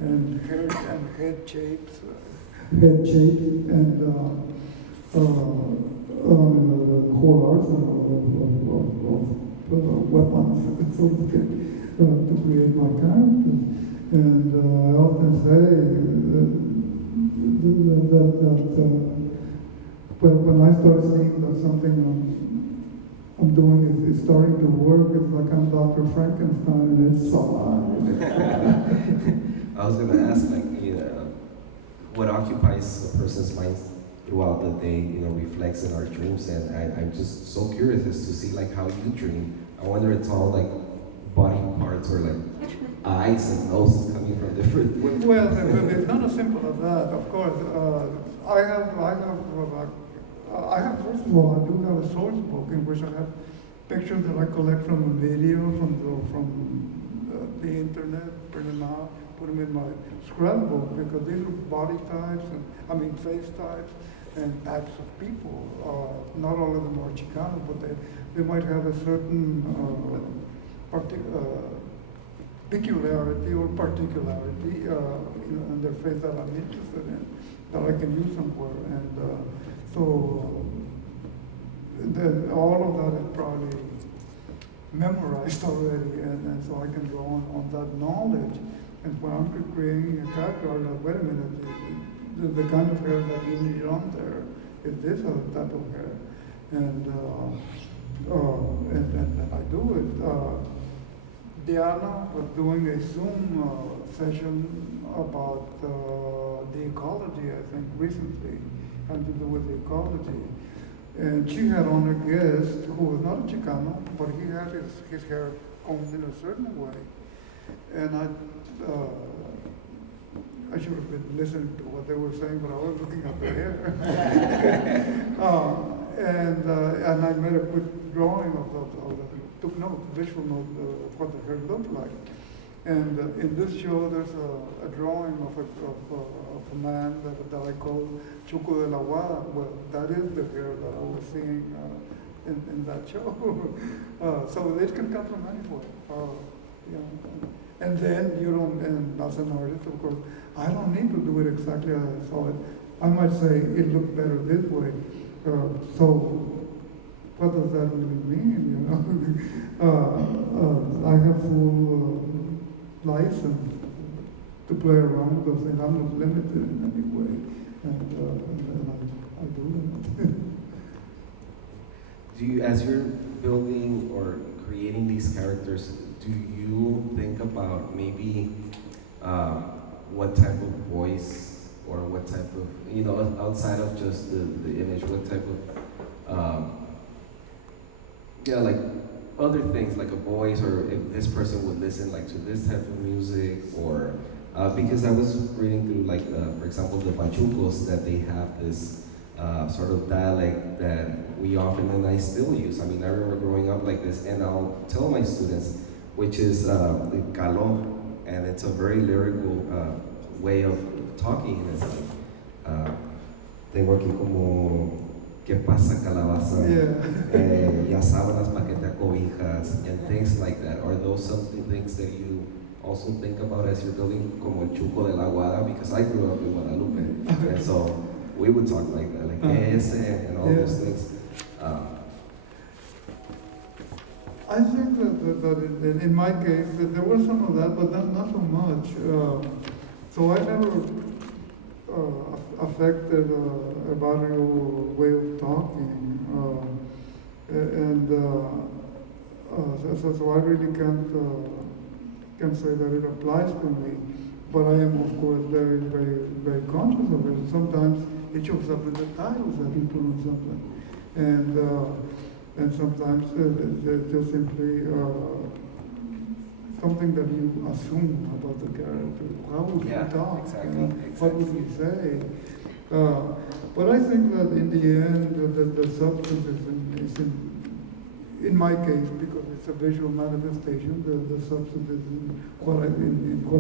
and hair and head shapes, and whole arsenal of weapons, so to speak, to create my characters. And I often say that when I start seeing that something I'm doing is starting to work, it's like I'm Dr. Frankenstein, and it's alive. I was going to ask, like, what occupies a person's mind throughout the day, reflects in our dreams, and I'm just so curious as to see like how you dream. I wonder it's all like body parts or like eyes and noses coming from different. Well, it's not as simple as that. Of course, I have. First of all, I do have a source book in which I have pictures that I collect from a video, from the internet, print them out, put them in my scrapbook, because these are body types face types and types of people. Not all of them are Chicano, but they might have a certain peculiarity or particularity in their face that I'm interested in, that I can use somewhere. And so then all of that is probably memorized already, and so I can draw on that knowledge. And when I'm creating a character, I'm like, wait a minute, the kind of hair that you need on there is this other type of hair. And I do it. Diana was doing a Zoom session about the ecology, I think, recently, had to do with the ecology. And she had on a guest who was not a Chicano, but he had his hair combed in a certain way. And I should have been listening to what they were saying, but I was looking at the hair. And I made a quick drawing took note, visual note of what the hair looked like. And in this show, there's a drawing of a man that I call Chuco de la Guada. Well, that is the hair that I was seeing in that show. So it can come from anywhere. And then you don't, and as an artist, of course, I don't need to do it exactly as I saw it. I might say it looked better this way. So what does that really mean? I have full license to play around because I'm not limited in any way, and I do it. Do you, as you're building or creating these characters, do you think about maybe what type of voice or what type of, outside of just the image, what type of, like other things like a voice, or if this person would listen like to this type of music, or because I was reading through like, for example, the Pachucos, that they have this sort of dialect that we often, and I still use. I mean, I remember growing up like this, and I'll tell my students, which is the calor, and it's a very lyrical way of talking. It's like, tengo aquí como, ¿qué pasa, calabaza? Ya sábanas pa' que te acobijas, and things like that. Are those something things that you also think about as you're building como el Chuco de la Guada? Because I grew up in Guadalupe, and so we would talk like that, like ese, and all those things. I think that in my case, that there was some of that, but not so much. So I never affected a barrio way of talking, so I really can't say that it applies to me. But I am, of course, very, very, very conscious of it. Sometimes it shows up in the titles that you put on something, and sometimes it's just simply something that you assume about the character. How would he talk? Exactly. What would he say? But I think that in the end, the substance is in my case, because it's a visual manifestation, the substance is in what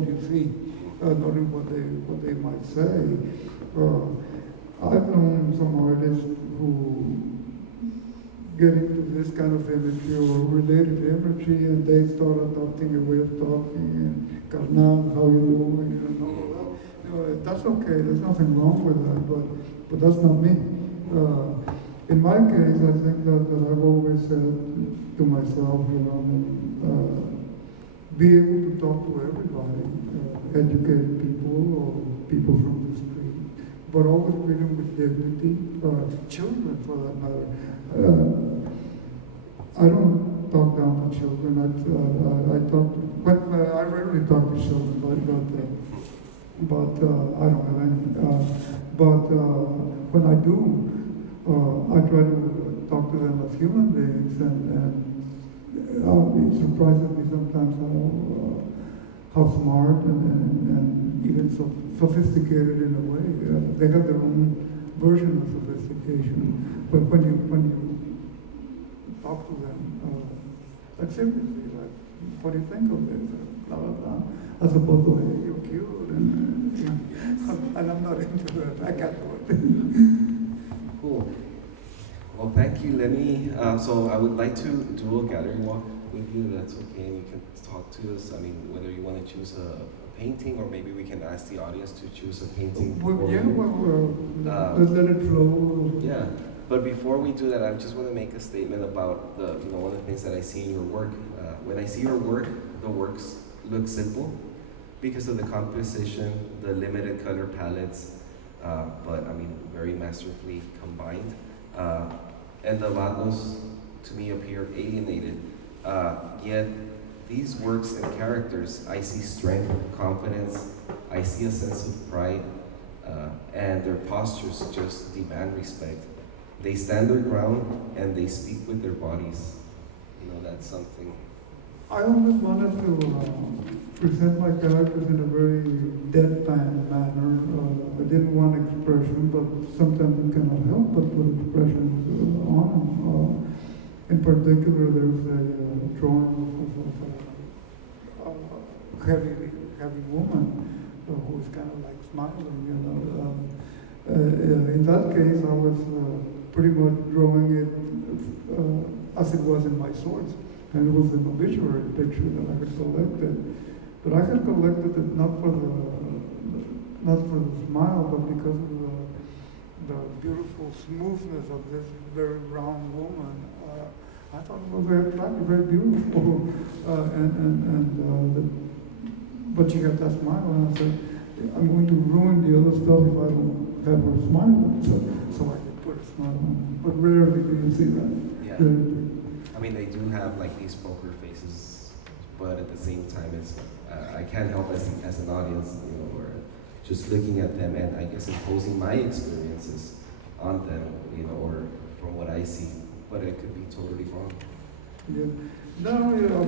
you see, not in what they might say. I've known some artists who get into this kind of imagery or related imagery, and they start adopting a way of talking, and carnal, how you doing, and all that. That's okay, there's nothing wrong with that, but that's not me. In my case, I think that I've always said to myself, be able to talk to everybody, educated people or people from the street, but always treat them with dignity, children for that matter. I don't talk down to children. I rarely talk to children, but I don't have any. But when I do, I try to talk to them as human beings, and it surprises me sometimes how smart and even so sophisticated in a way. They have their own version of sophistication. But when you talk to them, like seriously, like, what do you think of this? Blah, blah, blah. As opposed to, hey, you're cute, and I'm not into that. I can't do it. Cool. Well, thank you. Let me, so I would like to do a gallery walk with you. That's okay. And you can talk to us. I mean, whether you want to choose a painting, or maybe we can ask the audience to choose a painting. Let's let it flow. Yeah. But before we do that, I just want to make a statement about one of the things that I see in your work. When I see your work, the works look simple because of the composition, the limited color palettes, but I mean, very masterfully combined. And the vatos, to me, appear alienated. Yet, these works and characters, I see strength, confidence, I see a sense of pride, and their postures just demand respect. They stand their ground and they speak with their bodies. That's something. I always wanted to present my characters in a very deadpan manner. I didn't want expression, but sometimes you cannot help but put expressions on them. In particular, there's a drawing of a heavy woman who is kind of like smiling, you know. In that case, I was pretty much drawing it as it was in my source, and it was an obituary picture that I had collected. But I had collected it not for the smile, but because of the beautiful smoothness of this very round woman. I thought it was very attractive, very beautiful, but she had that smile, and I said, I'm going to ruin the other stuff if I don't have her smile. So I could put a smile on. But rarely do you see that. Yeah. Rarely. I mean, they do have like these poker faces, but at the same time, it's I can't help as an audience, you know, or just looking at them and I guess imposing my experiences on them, you know, or from what I see, but it could be totally wrong. Yeah. No, you know,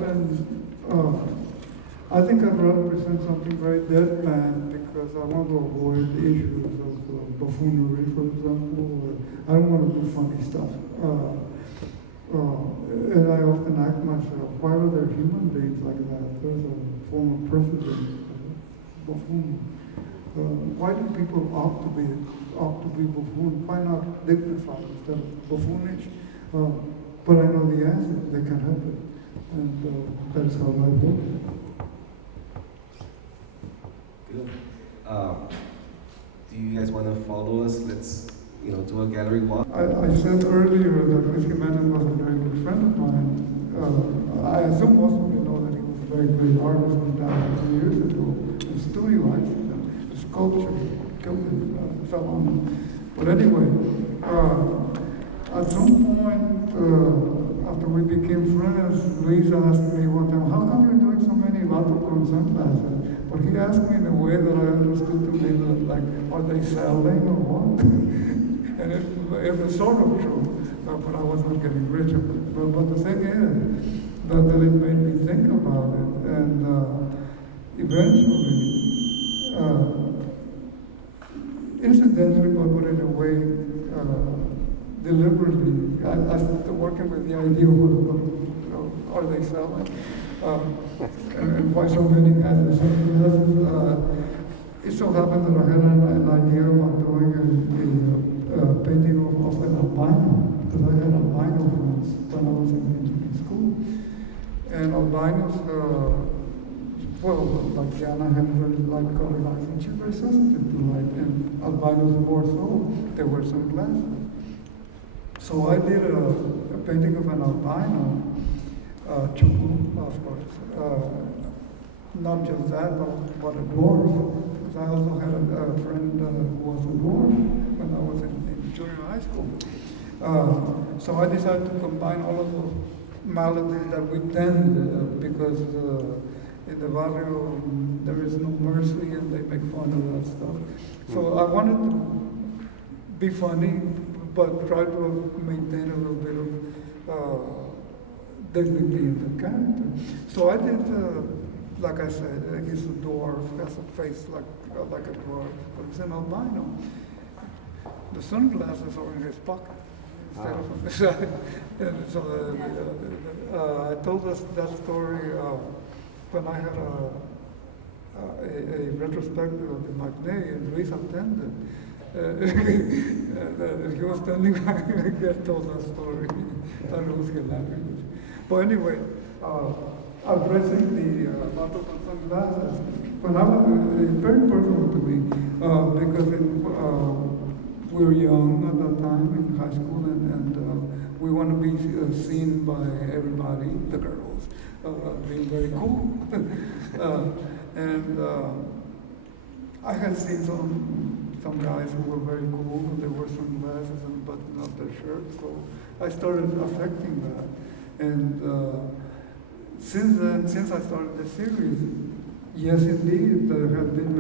I think I'd rather present something very deadpan because I want to avoid the issues of buffoonery, for example. I don't want to do funny stuff. And I often ask myself, why are there human beings like that? There's a former president, buffoon. Why do people opt to be buffoon? Why not dignified instead of buffoonish? But I know the answer. They can't help it, and that's how life works. Good. Do you guys want to follow us? Let's, you know, do a gallery walk. I said earlier that Luis Jimenez was a very good friend of mine. I assume most of you know that he was a very great artist who died a few years ago. The studio accident, the sculpture killed him, fell on him. But anyway, at some point, after we became friends, Luis asked me one time, how come you're doing so many Lato con sunglasses? But he asked me in a way that I understood to be that, like, are they selling or what? And it was sort of true, but I was not getting rich. But the thing is that it made me think about it, and eventually, incidentally, but in a way, deliberately, I started working with the idea of are they selling? And why so many had the sunglasses? It so happened that I had an idea about doing a painting of an albino, because I had albino friends when I was in school. And albinos, well, like Jana had very light colored eyes, and she's very sensitive to light, and albinos more so, they wear sunglasses. So I did a painting of an albino, Chuku, of course. Not just that, but a dwarf. Because I also had a friend who was a dwarf when I was in junior high school. So I decided to combine all of those maladies that we tend, because in the barrio there is no mercy and they make fun of that stuff. So I wanted to be funny, but try to maintain a little bit of dignity in the character. So I did, like I said, he's a dwarf, has a face like a dwarf, but he's an albino. The sunglasses are in his pocket instead of on the side. And so I told us that story when I had a retrospective of the matinee, and Luis attended. He was standing back and he told that story. Thought it was hilarious. But anyway, addressing the Lato con sunglasses, when I was very personal to me, because we were young at that time in high school, and we want to be seen by everybody, the girls, being very cool. And I had seen some guys who were very cool, and they wore sunglasses and buttoned up their shirts, so I started affecting that. And since then, since I started the series, yes, indeed, there have been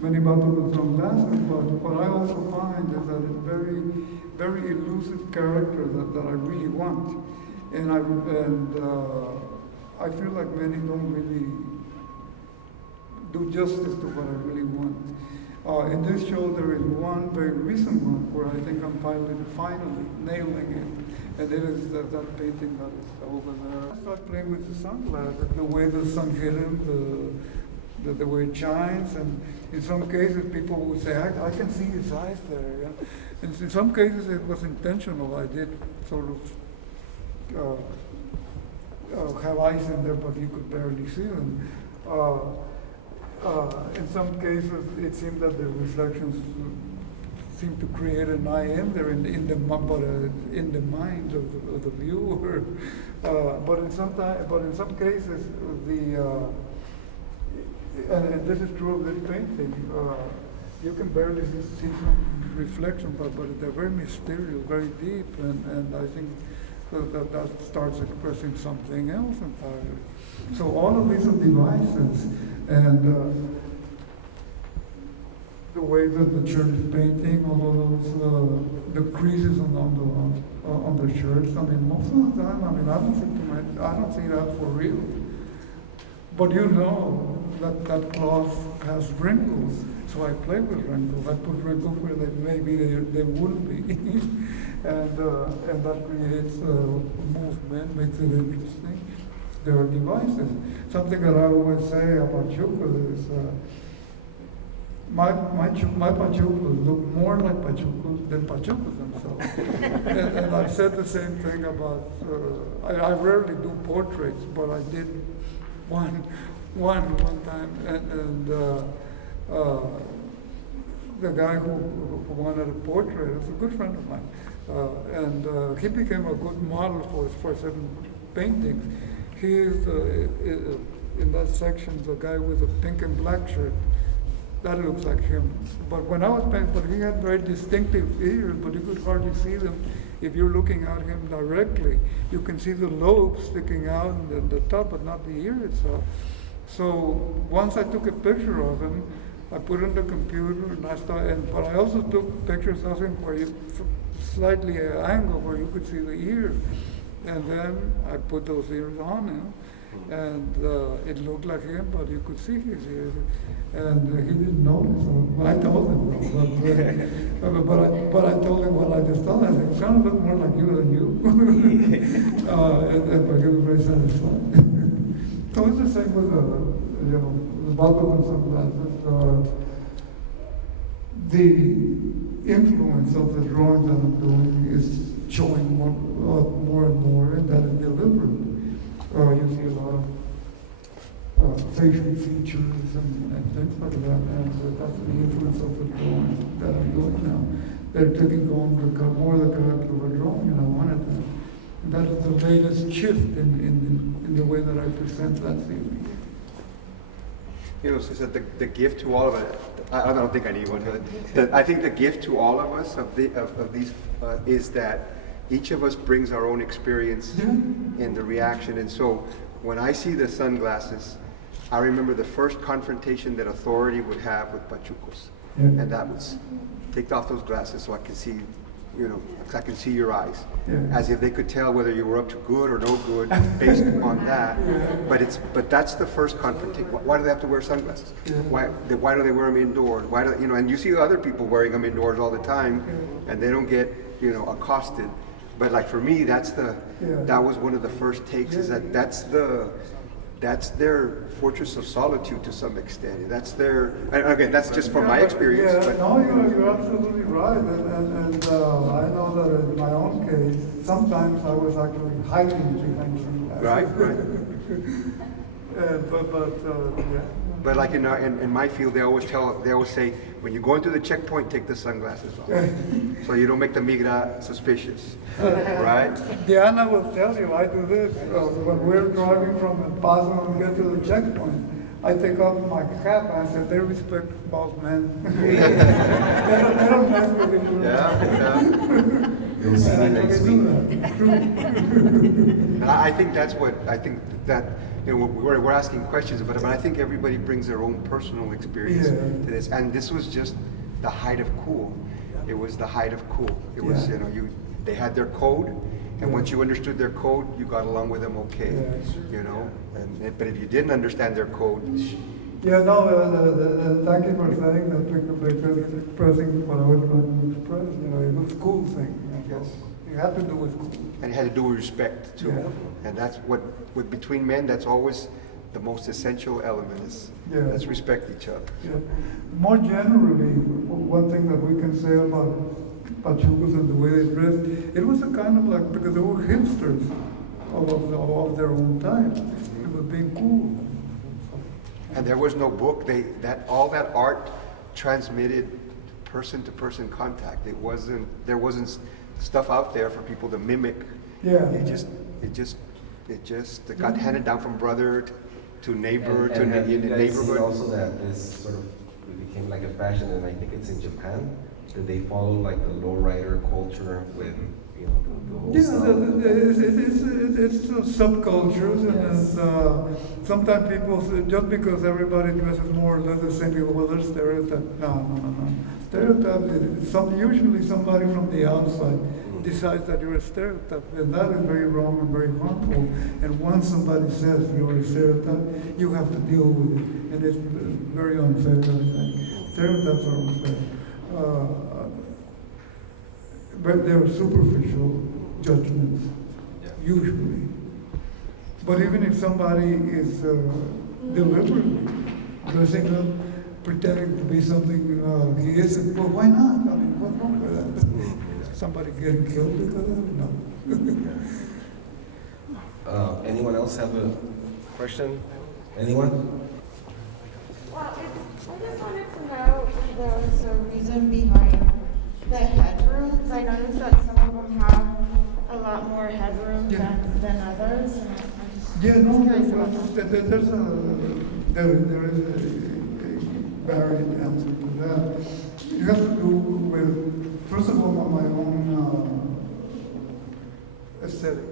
many battles with sunglasses, but what I also find is that it's very elusive character that I really want. And I feel like many don't really do justice to what I really want. In this show, there is one very recent one where I think I'm finally nailing it. And it is that painting that is over there. I start playing with the sunglasses, the way the sun hit him, the way it shines, and in some cases people would say, I can see his eyes there. Yeah? And in some cases it was intentional. I did sort of have eyes in there, but you could barely see them. In some cases it seemed that the reflections seem to create an eye in there in the mind of the viewer. But in some cases and this is true of this painting. You can barely see some reflection, but they're very mysterious, very deep, and I think that starts expressing something else entirely. So all of these are devices, and the way that the church is painting, all of those the creases on the shirts. I mean, most of the time, I mean, I don't see that for real. But you know that cloth has wrinkles, so I play with wrinkles. I put wrinkles where maybe they wouldn't be, and that creates movement, makes it interesting. There are devices. Something that I always say about chucos is my pachucos look more like pachucos than pachucos themselves. and I've said the same thing about, I rarely do portraits, but I did one time, and the guy who wanted a portrait was a good friend of mine, and he became a good model for certain paintings. He is in that section the guy with the pink and black shirt. That looks like him. But when I was painting, but he had very distinctive ears, but you could hardly see them if you're looking at him directly. You can see the lobes sticking out in the top, but not the ear itself. So once I took a picture of him, I put it in the computer, and but I also took pictures of him where you slightly at an angle where you could see the ear, and then I put those ears on him. And it looked like him, but you could see his ears, and he didn't notice. So I told him, but I told him what I just told him. I said, "You kind of look more like you than you," but he was very satisfied. So it's the same with the buckle and sunglasses. The influence of the drawing that I'm doing is showing more and more, and that is deliberate. You see a lot of facial features and things like that, and that's the influence of the drawing that I'm doing now. They're taking on more the character of a drawing, and I wanted to. And that is the latest shift in the way that I present that theory. You know, so the gift to all of it. I don't think I need one. I think the gift to all of us of these is that each of us brings our own experience in the reaction. And so when I see the sunglasses, I remember the first confrontation that authority would have with pachucos. Yeah. And that was, take off those glasses so I can see, I can see your eyes. Yeah. As if they could tell whether you were up to good or no good based upon that. But that's the first confrontation. Why do they have to wear sunglasses? Yeah. Why do they wear them indoors? Why do, and you see other people wearing them indoors all the time, and they don't get, accosted. But like for me, that was one of the first takes, is that's their fortress of solitude to some extent. That's their, and again, that's just from my experience. Yeah, but no, you're absolutely right. And I know that in my own case, sometimes I was actually hiding behind sunglasses. Right. Yeah. But like in my field, they always say, when you go into the checkpoint, take the sunglasses off, so you don't make the migra suspicious, right? Diana will tell you, I do this. When we're driving from El Paso and get to the checkpoint, I take off my cap and I say, they respect both men. they don't mess with each other. Yeah. You'll see me next week. And I think that we're asking questions, but I think everybody brings their own personal experience to this, and this was just the height of cool. It was the height of cool. It was they had their code, and once you understood their code, you got along with them okay. But if you didn't understand their code. Yeah, no, thank you for saying that, because it's expressing what I was trying to express. It was a cool thing, I guess. it had to do with school. And it had to do with respect too. Yeah. And that's what, with between men, that's always the most essential element is Yeah. let's respect each other. Yeah. More generally, one thing that we can say about Pachucos and the way they dressed, it was a kind of like, because they were hipsters of their own time. It was being cool. And there was no book. All that art transmitted person-to-person contact. There wasn't stuff out there for people to mimic. Yeah. It just got handed down from brother to neighbor to have you guys neighborhood. seen also that this sort of became like a fashion, and I think it's in Japan, that they follow like the lowrider culture with, you know, the whole stuff. It's subcultures, Yes. and sometimes people say, just because everybody dresses more or less the same, people, well, they're stereotyped. No. Stereotype is usually somebody from the outside decides that you're a stereotype, and that is very wrong and very harmful. And once somebody says you're a stereotype, you have to deal with it, and it's very unfair, I think. Stereotypes are unfair. But they're superficial judgments, Yeah. usually. But even if somebody is deliberately dressing up, pretending to be something he isn't, well, why not? I mean, what's wrong with that? Somebody getting killed because of it? No. Anyone else have a question? Anyone? Well, I just wanted to know if there was a reason behind the headrooms. I noticed that some of them have a lot more headroom Yeah. than others. And I'm just Yeah, no, curious about that. there is a varied answer to that. It has to do with, first of all, my own aesthetic.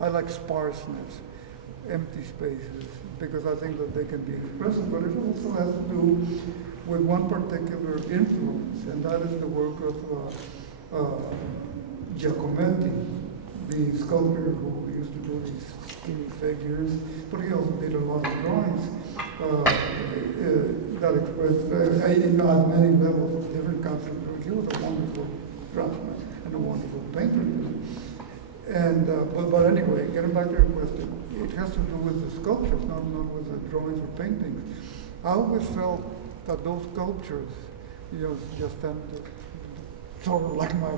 I like sparseness, empty spaces, because I think that they can be expressive, but it also has to do with one particular influence, and that is the work of Giacometti, the sculptor who used to do these skinny figures, but he also did a lot of drawings that expressed at many levels different kinds of. He was a wonderful draftsman and a wonderful painter. And but anyway, getting back to your question, it has to do with the sculptures, not with the drawings or paintings. I always felt that those sculptures, just tend to sort of like my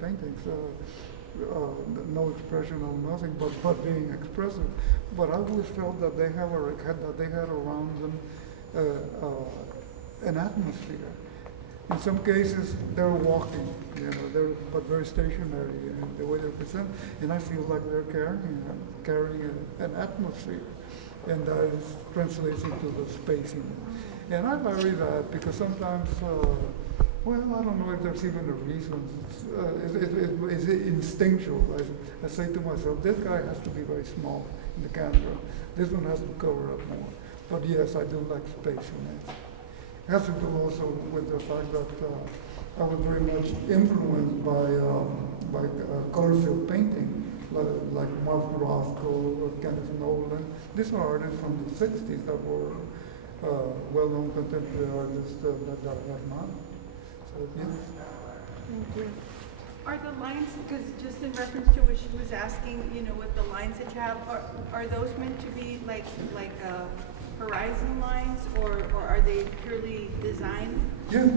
paintings. No expression of nothing, but being expressive. But I always felt that they had around them an atmosphere. In some cases, they're walking, but very stationary in the way they present, and I feel like they're carrying an atmosphere, and that translates into the spacing. And I vary that because sometimes. Well, I don't know if there's even a reason. It's instinctual. I say to myself, this guy has to be very small in the camera. This one has to cover up more. But yes, I do like space in it. It has to do also with the fact that I was very much influenced by color-filled painting, like Mark Roscoe or Kenneth Nolan. These are artists from the 60s that were well-known contemporary artists that I have not. Yeah. Thank you. Are the lines, because just in reference to what she was asking, with the lines that you have, are those meant to be like horizon lines, or are they purely designed? Yeah,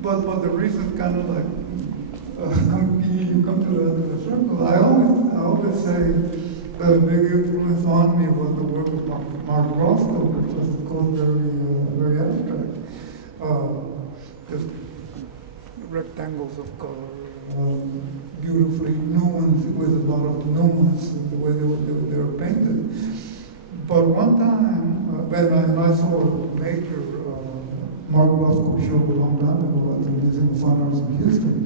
but the reason kind of like you come to the end of the circle. I always say that a big influence on me was the work of Mark Roscoe, which was of course very abstract. Just rectangles of color, beautifully nuanced, with a lot of nuance in the way they were painted. But one time, when I saw a major Mark Roscoe show a long time ago at the Museum of Fine Arts in Houston.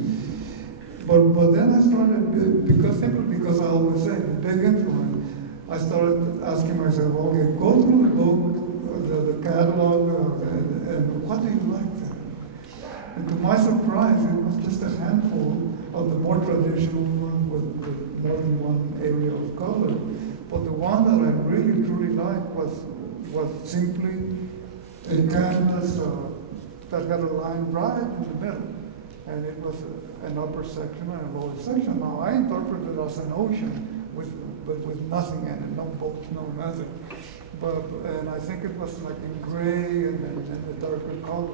But then I started, because I always say, big influence, I started asking myself, okay, go through the book, the catalog, and what do you like there? And to my surprise, it was just a handful of the more traditional ones with more than one area of color. But the one that I really truly liked was simply a canvas that had a line right in the middle. and it was an upper section and a lower section. Now, I interpreted it as an ocean but with nothing in it, no boats, no nothing. And I think it was like in gray and a darker color.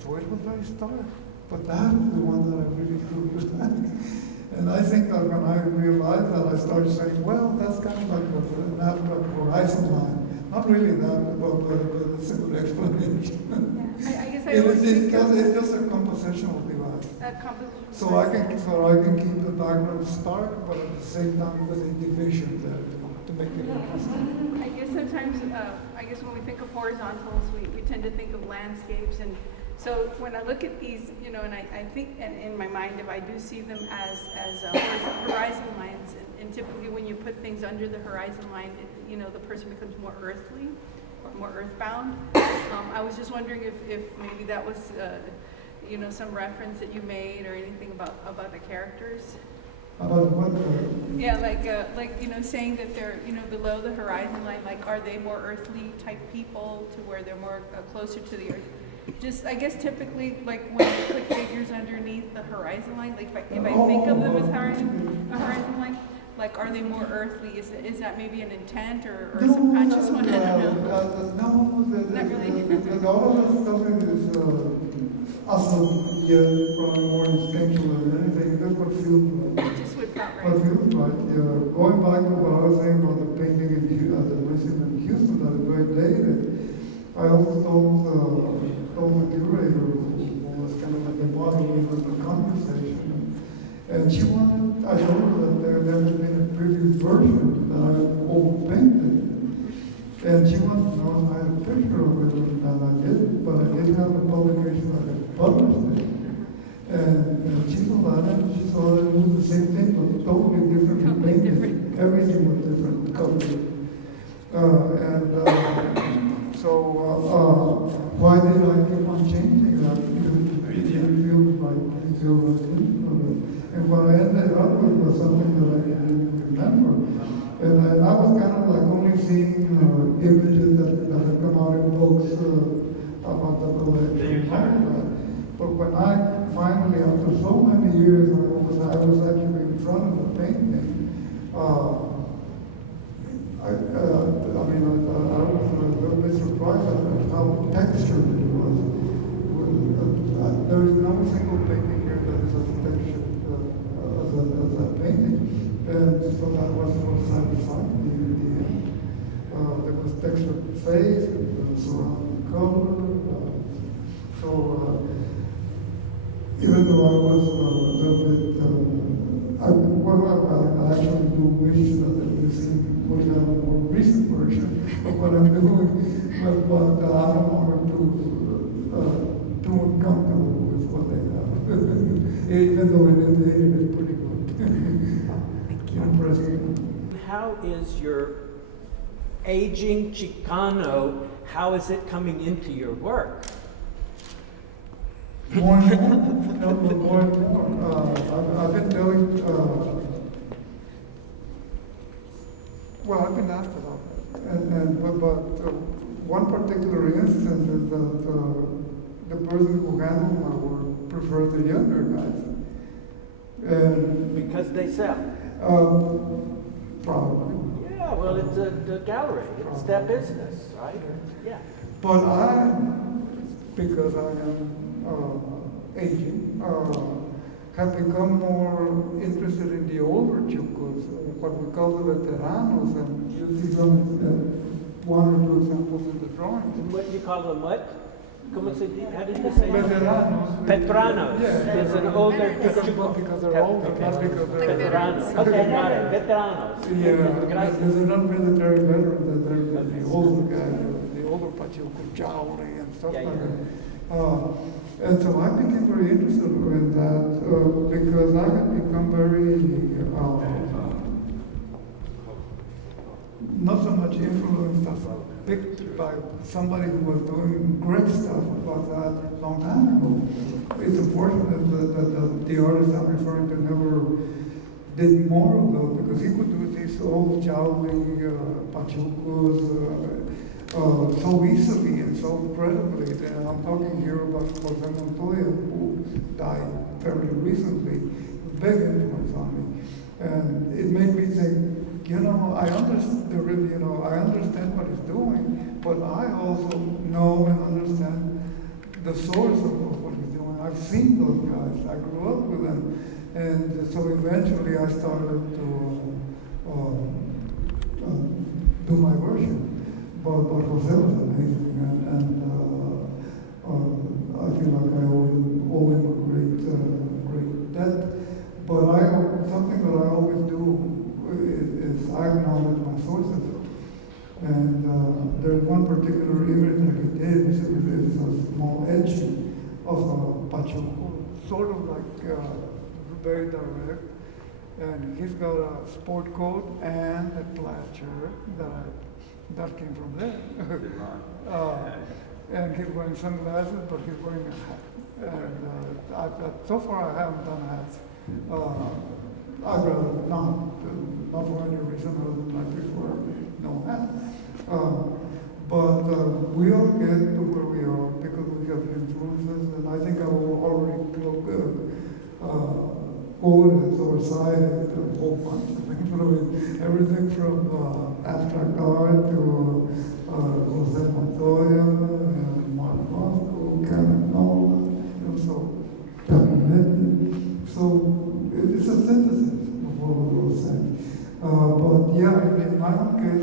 So it was very stark. But that is the one that I really grew like. And I think that when I realized that, I started saying, well, that's kind of like an abstract horizon line. Not really that, but it's a good explanation. Yeah. I guess I It always is, think of it's just a compositional device. a composition. So I can keep the background stark, but at the same time with a division there to make it interesting. I guess sometimes, when we think of horizontals, we tend to think of landscapes, and so when I look at these, and I think, and in my mind, if I do see them as horizon lines, and typically when you put things under the horizon line, the person becomes more earthly or more earthbound. I was just wondering if maybe that was, some reference that you made or anything about the characters. About what? Yeah, saying that they're, below the horizon line, like, are they more earthly type people to where they're more closer to the earth? Just, I guess typically, like, when you put figures underneath the horizon line, like, if I think of them as a horizon line, like, are they more earthly? Is that maybe an intent or No, subconscious one? I don't know. Not really. All of that stuff is also yet probably more instinctual than anything. That's what feels Just with that, what right? feels right. Yeah. Going back to what I was saying about the painting in the museum in Houston that is very dated, I also told the curator, who was kind of like a model in the conversation, and she wanted, I told her that there had been a previous version that I overpainted. And she wanted to know if I had a picture of it, and I did, but I didn't have the publication that I published it. And she saw that, and she saw that it was the same thing, but totally different painted. Different. Everything was different, colors. Why did I keep on changing that? Because it didn't feel like it. And what I ended up with was something that I didn't remember. And I was kind of like only seeing images that had come out in books about the collection. But when I finally, after so many years, I was actually in front of the painting, I was a little bit surprised at how textured it was. There is no single painting here that is as textured as that painting. And so that was satisfying in the end. There was textured face, there was surrounding color. Even though I was a little bit, I actually do wish that the museum would have a more recent version of what I'm doing, but I don't want to too uncomfortable with what they have, even though it is pretty good. Impressive. How is your aging Chicano, how is it coming into your work? More and more. I've been doing, I've been asked about that. But one particular instance is that the person who handled my work prefers the younger guys. And Because they sell. probably. Yeah, well, it's a gallery. It's their business, right? Yeah. But I, because I am aging, have become more interested in the older chucos, what we call the veteranos, and you see some one or two examples in the drawings. And what do you call them? What? ¿Cómo se dice? How did you say? Veteranos. Veteranos. Yeah. It's an older Because they're older, not because they're Veteranos. Okay, got it. Veteranos. Yeah, they're not military veterans, they're the older guys, the older Pachuco, Chauri, and stuff Yeah, like yeah. that. And so I became very interested in that because I had become very, not so much influenced as picked by somebody who was doing great stuff about that long time ago. It's unfortunate that the artist I'm referring to never did more of those because he could do these old Chauli, Pachucos, so easily and so incredibly. And I'm talking here about Jose Montoya, who died fairly recently, a big influence on me. And it made me think, I understand, I understand what he's doing, but I also know and understand the source of what he's doing. I've seen those guys. I grew up with them. And so eventually I started to do my worship. But Jose was amazing, and I feel like I owe him a great debt. But something that I always do is I acknowledge my sources. And there's one particular image that he did. It's a small etching of a pachuco, sort of like very direct. And he's got a sport coat and a plaid shirt that came from there. And he's wearing sunglasses, but he's wearing a hat. And so far I haven't done hats. I'd rather not for any reason other than I prefer no hat. But we all get to where we are because we have influences, and I think I've already quoted or cited a whole bunch of things. Everything from abstract art to Jose Montoya, Mark Roscoe, Karen Nolan, so it's a synthesis of all of those things. But yeah, in my own case,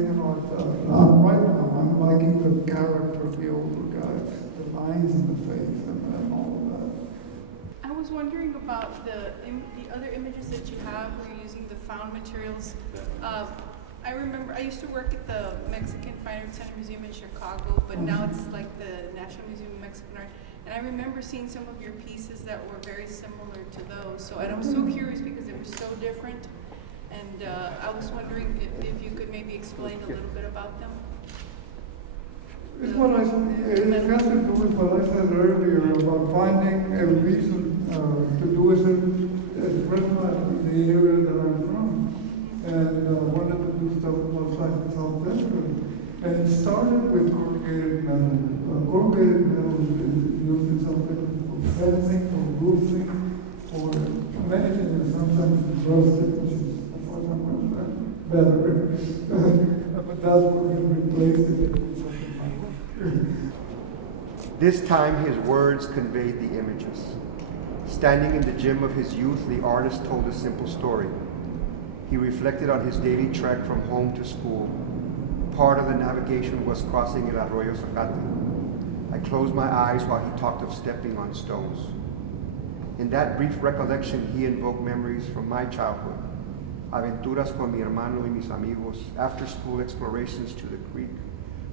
right now, I'm liking the character of the older guy, the lines in the face and all of that. I was wondering about the other images that you have where you're using the found materials. I remember I used to work at the Mexican Fine Arts Center Museum in Chicago, but now it's like the National Museum of Mexican Art. And I remember seeing some of your pieces that were very similar to those. So and I'm so curious because they were so different. And I was wondering if you could maybe explain a little bit about them. It's what it has to do with what I said earlier about finding a reason to do it as present in the area that I'm from. And wanted to do stuff outside the South Central. And it started with corrugated metal. Corrugated metal is used in something for fencing, for roofing, for many things. Sometimes it's rusted, which is, as far as I'm concerned, better. But that's what we replaced it with something like that. This time his words conveyed the images. Standing in the gym of his youth, the artist told a simple story. He reflected on his daily trek from home to school. Part of the navigation was crossing El Arroyo Zacate. I closed my eyes while he talked of stepping on stones. In that brief recollection, he invoked memories from my childhood. Aventuras con mi hermano y mis amigos, after-school explorations to the creek,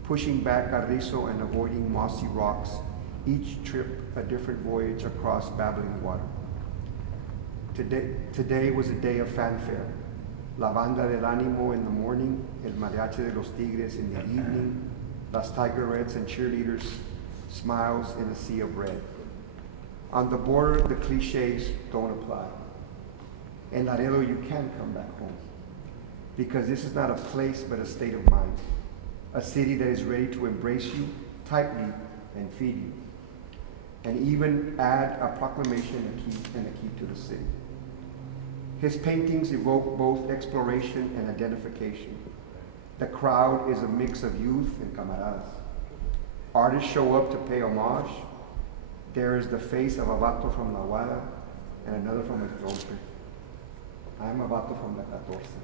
pushing back carrizo and avoiding mossy rocks, each trip a different voyage across babbling water. Today was a day of fanfare. La banda del ánimo in the morning, el mariachi de los tigres in the evening, las tigerettes and cheerleaders, smiles in a sea of red. On the border, the cliches don't apply. In Laredo, you can come back home because this is not a place but a state of mind, a city that is ready to embrace you tightly and feed you, and even add a proclamation and a key to the city. His paintings evoke both exploration and identification. The crowd is a mix of youth and camaradas. Artists show up to pay homage. There is the face of a vato from La Guada and another from El Tronpe. I am a vato from La Catorce.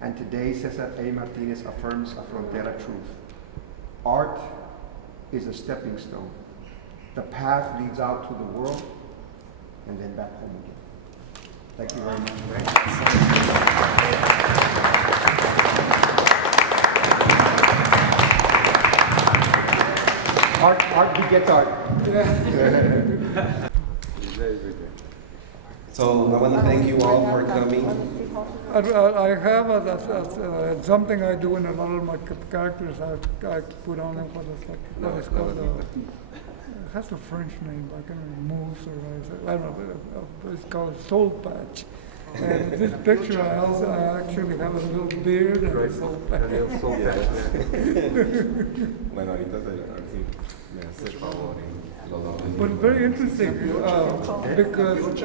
And today, Cesar A. Martinez affirms a frontera truth. Art is a stepping stone. The path leads out to the world and then back home again. Thank you very much. Art begets art. So I want to thank you all for coming. I have something I do in a lot of my characters. I put on what is called it has a French name, I can't remember, mousse or I don't know, it's called a soul patch. And in this picture, I actually have a little beard and a soul patch. Bueno, ahorita a ver si me hace el favor y lo damos. But very interesting, because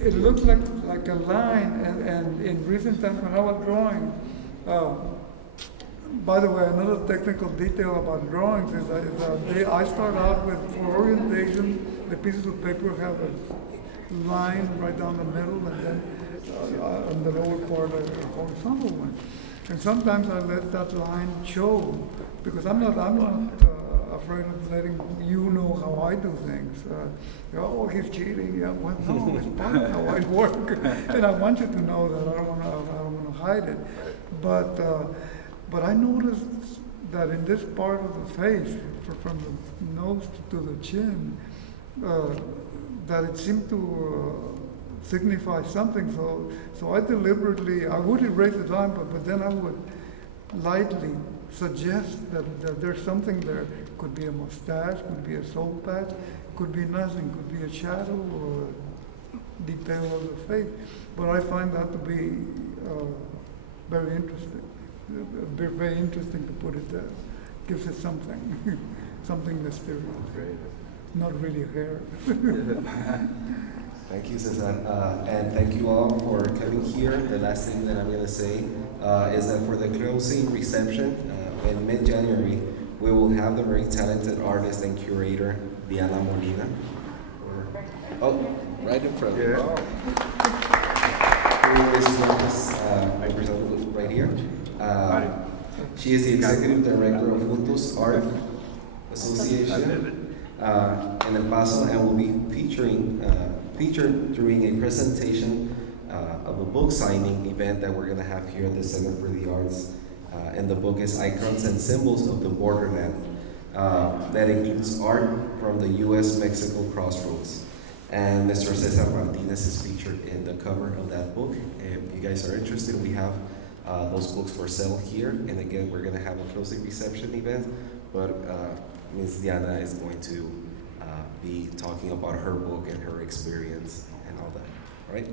it looks like a line, and in recent times when I was drawing, by the way, another technical detail about drawings is that I start out with, for orientation, the pieces of paper have a line right down the middle, and then on the lower part a horizontal one. And sometimes I let that line show, because I'm not afraid of letting you know how I do things. Oh, he's cheating. Yeah, well, no, it's part of how I work, and I want you to know that I don't want to hide it. But I noticed that in this part of the face, from the nose to the chin, that it seemed to signify something. So I deliberately, I would erase the line, but then I would lightly suggest that there's something there. Could be a mustache, could be a soul patch, could be nothing, could be a shadow or a detail of the face. But I find that to be very interesting. Very interesting to put it there. Gives it something, something mysterious. Not really hair. Thank you, Cesar. And thank you all for coming here. The last thing that I'm going to say is that for the closing reception in mid-January, we will have the very talented artist and curator, Diana Molina. Right in front of you. Who is represented right here. She is the executive director of Juntos Art Association in El Paso, and will be featured during a presentation of a book signing event that we're going to have here at the Center for the Arts. And the book is Icons and Symbols of the Borderland. That includes art from the U.S.-Mexico crossroads. And Mr. Cesar Martinez is featured in the cover of that book. If you guys are interested, we have those books for sale here. And again, we're going to have a closing reception event, but Ms. Diana is going to be talking about her book and her experience and all that, right?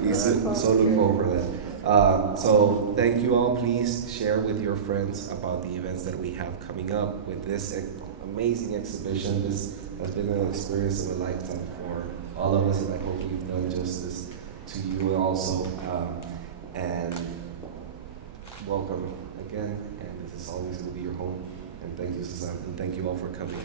We so look forward to that. So thank you all. Please share with your friends about the events that we have coming up with this amazing exhibition. This has been an experience of a lifetime for all of us, and I hope you've done justice to you also. And welcome again, and this is always going to be your home. And thank you, Cesar, and thank you all for coming.